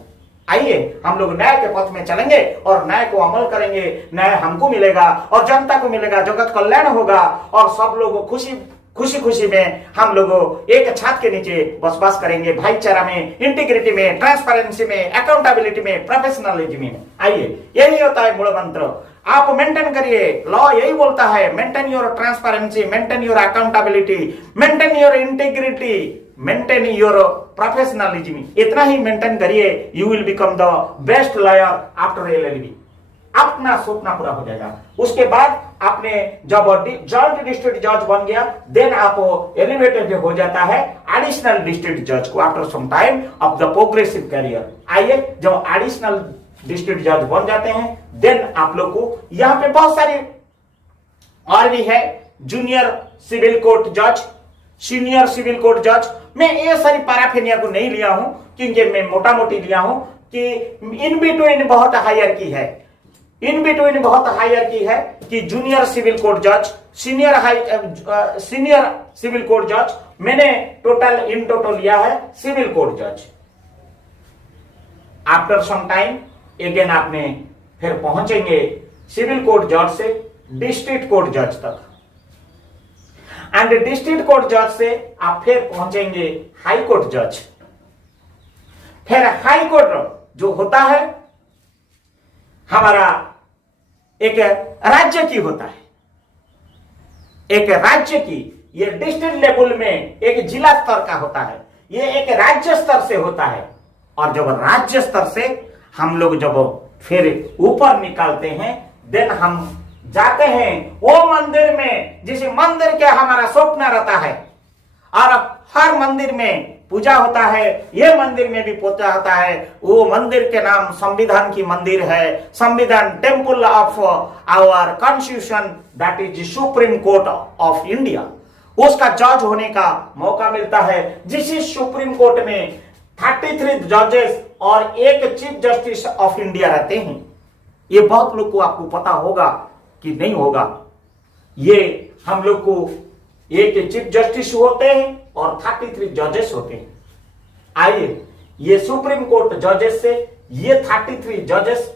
आइए हम लोग न्याय के पथ में चलेंगे और न्याय को अमल करेंगे, न्याय हमको मिलेगा और जनता को मिलेगा, जगत कल्याण होगा और सब लोग खुशी खुशी में हम लोग एक छत के नीचे बसवास करेंगे, भाईचारा में, इंटीग्रिटी में, ट्रांसपेरेंसी में, अकाउंटेबिलिटी में, प्रोफेशनलिज्म में। आइए यही होता है मूल मंत्र। आप मेंटेन करिए, लॉ यही बोलता है maintain your transparency, maintain your accountability, maintain your integrity, maintain your professionalism. इतना ही मेंटेन करिए, you will become the best lawyer after LLB. अपना सपना पूरा हो जाएगा। उसके बाद आपने जब जॉइंट डिस्ट्रिक्ट जज बन गया, देन आप एलिवेटेड हो जाता है एडिशनल डिस्ट्रिक्ट जज को after some time of the progressive career. आइए जब एडिशनल डिस्ट्रिक्ट जज बन जाते हैं, देन आप लोग को यहां पे बहुत सारी और भी है, जूनियर सिविल कोर्ट जज, सीनियर सिविल कोर्ट जज। मैं ये सारी पैराफेनिया को नहीं लिया हूं क्योंकि मैं मोटा मोटी लिया हूं कि इन बिटवीन बहुत हायरार्की है, इन बिटवीन बहुत हायरार्की है कि जूनियर सिविल कोर्ट जज, सीनियर सिविल कोर्ट जज, मैंने इन टोटल लिया है सिविल कोर्ट जज। आफ्टर सम टाइम अगेन आपने फिर पहुंचेंगे सिविल कोर्ट जज से डिस्ट्रिक्ट कोर्ट जज तक, एंड डिस्ट्रिक्ट कोर्ट जज से आप फिर पहुंचेंगे हाई कोर्ट जज। फिर हाई कोर्ट जो होता है हमारा एक राज्य की होता है, एक राज्य की, ये डिस्ट्रिक्ट लेवल में एक जिला स्तर का होता है, ये एक राज्य स्तर से होता है। और जब राज्य स्तर से हम लोग जब फिर ऊपर निकालते हैं, देन हम जाते हैं वो मंदिर में जिस मंदिर के हमारा स्वप्न रहता है, और हर मंदिर में पूजा होता है, ये मंदिर में भी पूजा होता है। वो मंदिर के नाम संविधान की मंदिर है, संविधान, temple of our constitution, that is supreme court of India. उसका जज होने का मौका मिलता है, जिस सुप्रीम कोर्ट में 33 जजेस और एक चीफ जस्टिस ऑफ इंडिया रहते हैं। ये बहुत लोग को आपको पता होगा कि नहीं होगा, ये हम लोग को एक चीफ जस्टिस होते हैं और 33 जजेस होते हैं। आइए ये सुप्रीम कोर्ट जजेस से ये 33 जजेस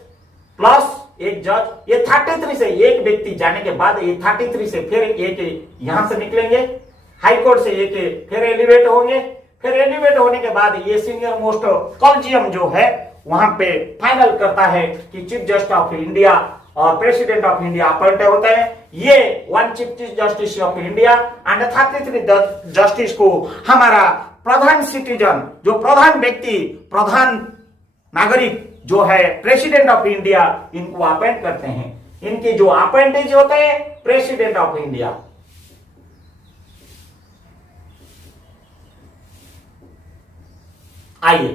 प्लस एक जज, ये 33 से एक व्यक्ति जाने के बाद ये 33 से फिर एक यहां से निकलेंगे, हाई कोर्ट से एक फिर एलिवेट होंगे, फिर एलिवेट होने के बाद ये सीनियर मोस्ट कॉलेजियम जो है वहां पे फाइनल करता है कि चीफ जस्टिस ऑफ इंडिया और प्रेसिडेंट ऑफ इंडिया अपॉइंट होते हैं। ये one chief justice of India and 33 justice को हमारा प्रधान सिटीजन, जो प्रधान व्यक्ति, प्रधान नागरिक जो है प्रेसिडेंट ऑफ इंडिया, इनको अपॉइंट करते हैं। इनके जो अपॉइंटेज होते हैं प्रेसिडेंट ऑफ इंडिया। आइए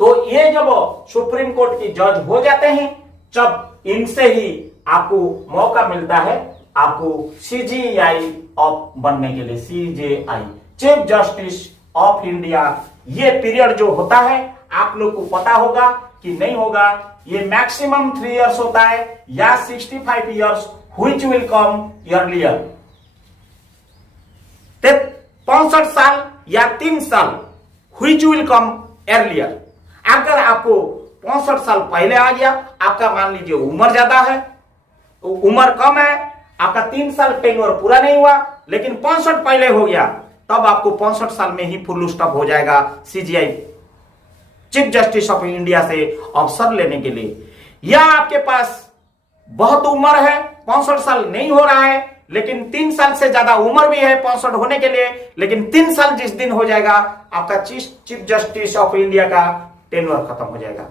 तो ये जब सुप्रीम कोर्ट की जज हो जाते हैं, जब इनसे ही आपको मौका मिलता है आपको सीजीआई ऑफ बनने के लिए, CJI chief justice of India. ये पीरियड जो होता है आप लोग को पता होगा कि नहीं होगा, ये मैक्सिमम 3 इयर्स होता है या 65 years which will come earlier. 65 साल या 3 साल व्हिच विल कम अर्लियर। अगर आपको 65 साल पहले आ गया, आपका मान लीजिए उम्र ज्यादा है, उम्र कम है, आपका 3 साल टेन्योर पूरा नहीं हुआ, लेकिन 65 पहले हो गया, तब आपको 65 साल में ही फुल स्टॉप हो जाएगा CGI chief justice of India से अवसर लेने के लिए। या आपके पास बहुत उम्र है, 65 साल नहीं हो रहा है, लेकिन 3 साल से ज्यादा उम्र भी है 65 होने के लिए, लेकिन 3 साल जिस दिन हो जाएगा आपका चीफ जस्टिस ऑफ इंडिया का टेन्योर खत्म हो जाएगा।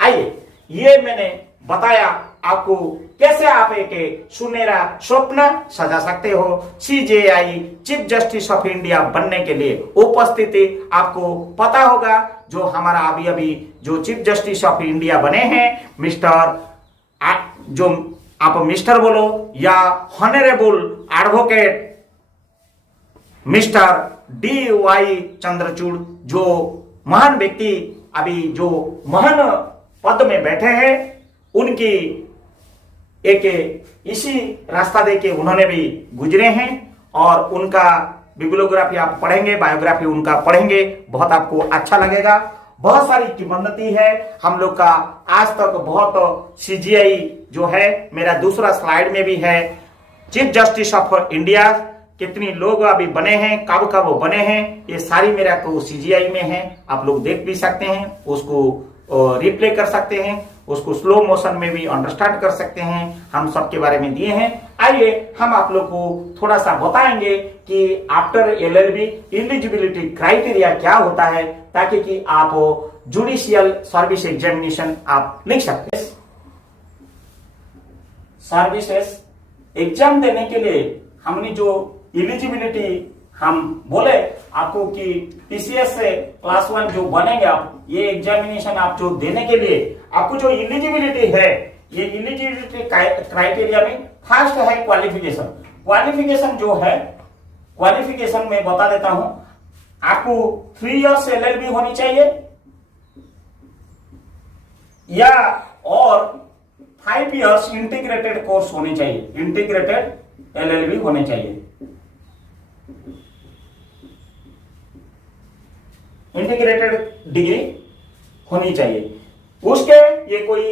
आइए ये मैंने बताया आपको कैसे आप एक सुनहरा स्वप्न सजा सकते हो CJI chief justice of India बनने के लिए। उपस्थिति आपको पता होगा, जो हमारा अभी अभी जो चीफ जस्टिस ऑफ इंडिया बने हैं मिस्टर, जो आप मिस्टर बोलो या honourable advocate mister DY Chandrachud, जो महान व्यक्ति अभी जो महान पद में बैठे हैं, उनकी एक इसी रास्ता दे के उन्होंने भी गुजरे हैं और उनका बिब्लियोग्राफी आप पढ़ेंगे, बायोग्राफी उनका पढ़ेंगे, बहुत आपको अच्छा लगेगा। बहुत सारी किंवदंती है हम लोग का आज तक। बहुत सीजीआई जो है, मेरा दूसरा स्लाइड में भी है, चीफ जस्टिस ऑफ इंडिया कितनी लोग अभी बने हैं, कब कब बने हैं, ये सारी मेरा को सीजीआई में है। आप लोग देख भी सकते हैं, उसको रिप्ले कर सकते हैं, उसको स्लो मोशन में भी अंडरस्टैंड कर सकते हैं। हम सबके बारे में दिए हैं। आइए हम आप लोग को थोड़ा सा बताएंगे कि आफ्टर एलएलबी एलिजिबिलिटी क्राइटेरिया क्या होता है, ताकि कि आप जुडिशियल सर्विस एग्जामिनेशन आप लिख सकते हैं। सर्विसेज एग्जाम देने के लिए हमने जो एलिजिबिलिटी हम बोले आपको कि पीसीएस से क्लास 1 जो बनेंगे आप, ये एग्जामिनेशन आप जो देने के लिए आपको जो एलिजिबिलिटी है, ये एलिजिबिलिटी क्राइटेरिया में फर्स्ट है क्वालिफिकेशन। क्वालिफिकेशन जो है, क्वालिफिकेशन में बता देता हूं आपको 3 इयर्स एलएलबी होनी चाहिए या और 5 इयर्स इंटीग्रेटेड कोर्स होने चाहिए, इंटीग्रेटेड एलएलबी होने चाहिए, इंटीग्रेटेड डिग्री होनी चाहिए। उसके ये कोई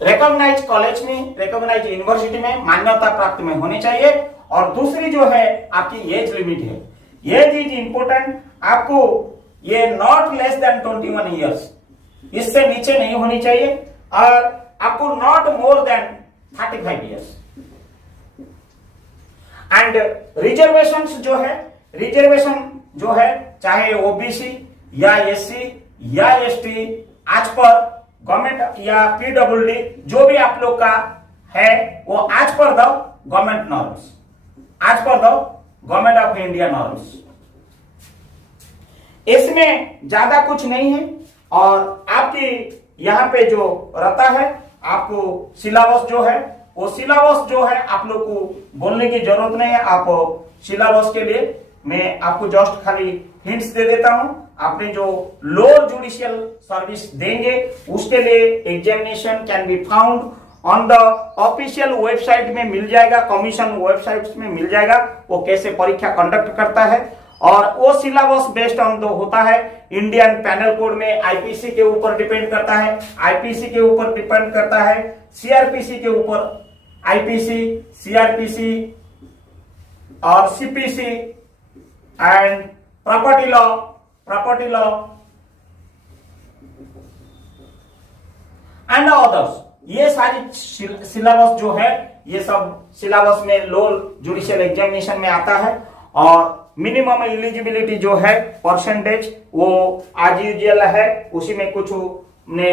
रिकॉग्नाइज कॉलेज में, रिकॉग्नाइज यूनिवर्सिटी में मान्यता प्राप्त में होने चाहिए। और दूसरी जो है आपकी एज लिमिट है, एज इज इंपोर्टेंट। आपको ये नॉट लेस देन 21 इयर्स, इससे नीचे नहीं होनी चाहिए, और आपको not more than 35 years. And reservation जो है, रिजर्वेशन जो है चाहे ओबीसी या एससी या एसटी, आज पर गवर्नमेंट या पीडब्ल्यूडी जो भी आप लोग का है, वो आज पर द गवर्नमेंट नॉर्म्स, आज पर the government of India norms. इसमें ज्यादा कुछ नहीं है। और आपकी यहां पे जो रहता है, आपको सिलेबस जो है, वो सिलेबस जो है आप लोग को बोलने की जरूरत नहीं है। आप सिलेबस के लिए मैं आपको जस्ट खाली हिंट्स दे देता हूं। आपने जो लोअर जुडिशियल सर्विस देंगे, उसके लिए examination can be found on the official website में मिल जाएगा, कमीशन वेबसाइट में मिल जाएगा, वो कैसे परीक्षा कंडक्ट करता है। और वो सिलेबस बेस्ड ऑन दो होता है, इंडियन पैनल कोड में आईपीसी के ऊपर डिपेंड करता है, आईपीसी के ऊपर डिपेंड करता है, सीआरपीसी के ऊपर, आईपीसी, सीआरपीसी और CPC and property law and others. ये सारी सिलेबस जो है, ये सब सिलेबस में लोअर जुडिशियल एग्जामिनेशन में आता है। और मिनिमम एलिजिबिलिटी जो है परसेंटेज, वो आज यूजुअल है, उसी में कुछ ने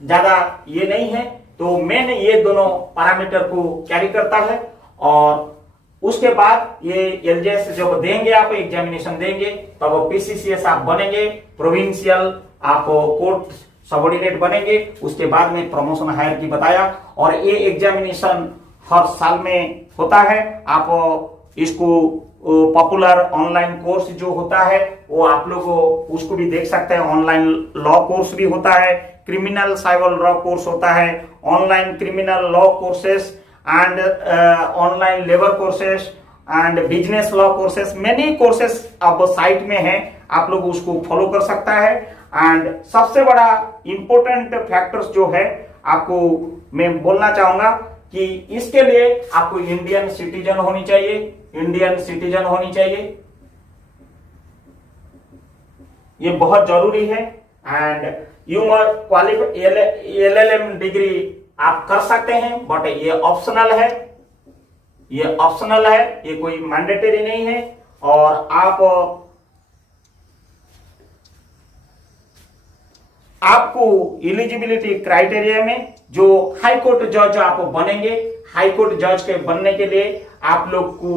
ज्यादा ये नहीं है। तो मेन ये दोनों पैरामीटर को कैरी करता है। और उसके बाद ये एलजेएस जब देंगे, आप एग्जामिनेशन देंगे, तब पीसीसीएस आप बनेंगे, प्रोविंशियल आप कोर्ट सबऑर्डिनेट बनेंगे, उसके बाद में प्रमोशन हायर की बताया। और ये एग्जामिनेशन हर साल में होता है। आप इसको पॉपुलर ऑनलाइन कोर्स जो होता है, वो आप लोग उसको भी देख सकते हैं। ऑनलाइन लॉ कोर्स भी होता है, क्रिमिनल साइबर लॉ कोर्स होता है, online criminal law courses and online labor courses and business law courses, many courses अब साइट में है, आप लोग उसको फॉलो कर सकता है। एंड सबसे बड़ा इंपॉर्टेंट फैक्टर्स जो है आपको मैं बोलना चाहूंगा कि इसके लिए आपको इंडियन सिटीजन होनी चाहिए, इंडियन सिटीजन होनी चाहिए, ये बहुत जरूरी है। And you must qualify, LLM degree आप कर सकते हैं, बट ये ऑप्शनल है, ये ऑप्शनल है, ये कोई मैंडेटरी नहीं है। और आपको एलिजिबिलिटी क्राइटेरिया में जो हाई कोर्ट जज आप बनेंगे, हाई कोर्ट जज के बनने के लिए आप लोग को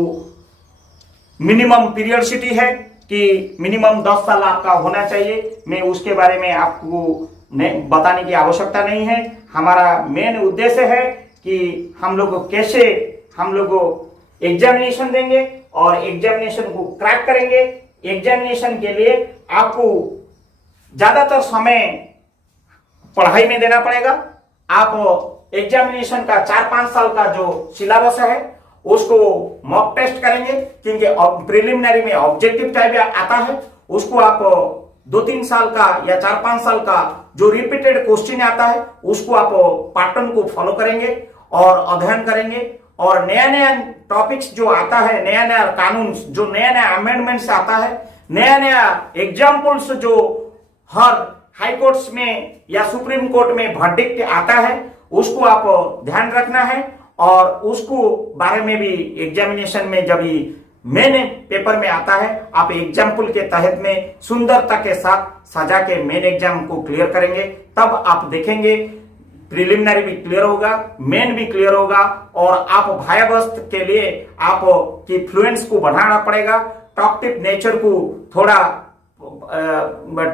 मिनिमम पीरियडसिटी है कि मिनिमम 10 साल आपका होना चाहिए। मैं उसके बारे में आपको बताने की आवश्यकता नहीं है। हमारा मेन उद्देश्य है कि हम लोग कैसे हम लोग एग्जामिनेशन देंगे और एग्जामिनेशन को क्रैक करेंगे। एग्जामिनेशन के लिए आपको ज्यादातर समय पढ़ाई में देना पड़ेगा। आप एग्जामिनेशन का 4-5 साल का जो सिलेबस है उसको मॉक टेस्ट करेंगे, क्योंकि प्रिलिमिनरी में ऑब्जेक्टिव टाइप आता है, उसको आप 2-3 साल का या 4-5 साल का जो रिपीटेड क्वेश्चन आता है उसको आप पैटर्न को फॉलो करेंगे और अध्ययन करेंगे। और नया नया टॉपिक्स जो आता है, नया नया कानून जो नया नया अमेंडमेंट्स आता है, नया नया एग्जाम्पल्स जो हर हाई कोर्ट्स में या सुप्रीम कोर्ट में वर्डिक्ट आता है उसको आप ध्यान रखना है। और उसको बारे में भी एग्जामिनेशन में जब मेन पेपर में आता है आप एग्जाम्पल के तहत में सुंदरता के साथ सजा के मेन एग्जाम को क्लियर करेंगे, तब आप देखेंगे प्रिलिमिनरी भी क्लियर होगा, मेन भी क्लियर होगा और आप भायावस्थ के लिए आप की फ्लुएंस को बढ़ाना पड़ेगा, टॉकटिव नेचर को थोड़ा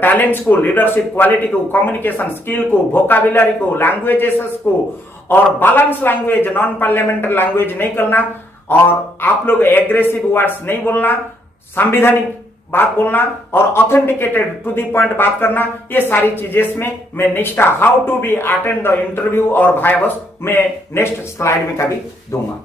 टैलेंट्स को, लीडरशिप क्वालिटी को, कम्युनिकेशन स्किल को, वोकाबुलरी को, लैंग्वेजेस को और balance language, non parliamentary language नहीं करना और आप लोग एग्रेसिव वर्ड्स नहीं बोलना, संवैधानिक बात बोलना और ऑथेंटिकेटेड टू दी पॉइंट बात करना। ये सारी चीजें में मैं next how to be attend the interview और वाइवा में नेक्स्ट स्लाइड में कभी दूंगा।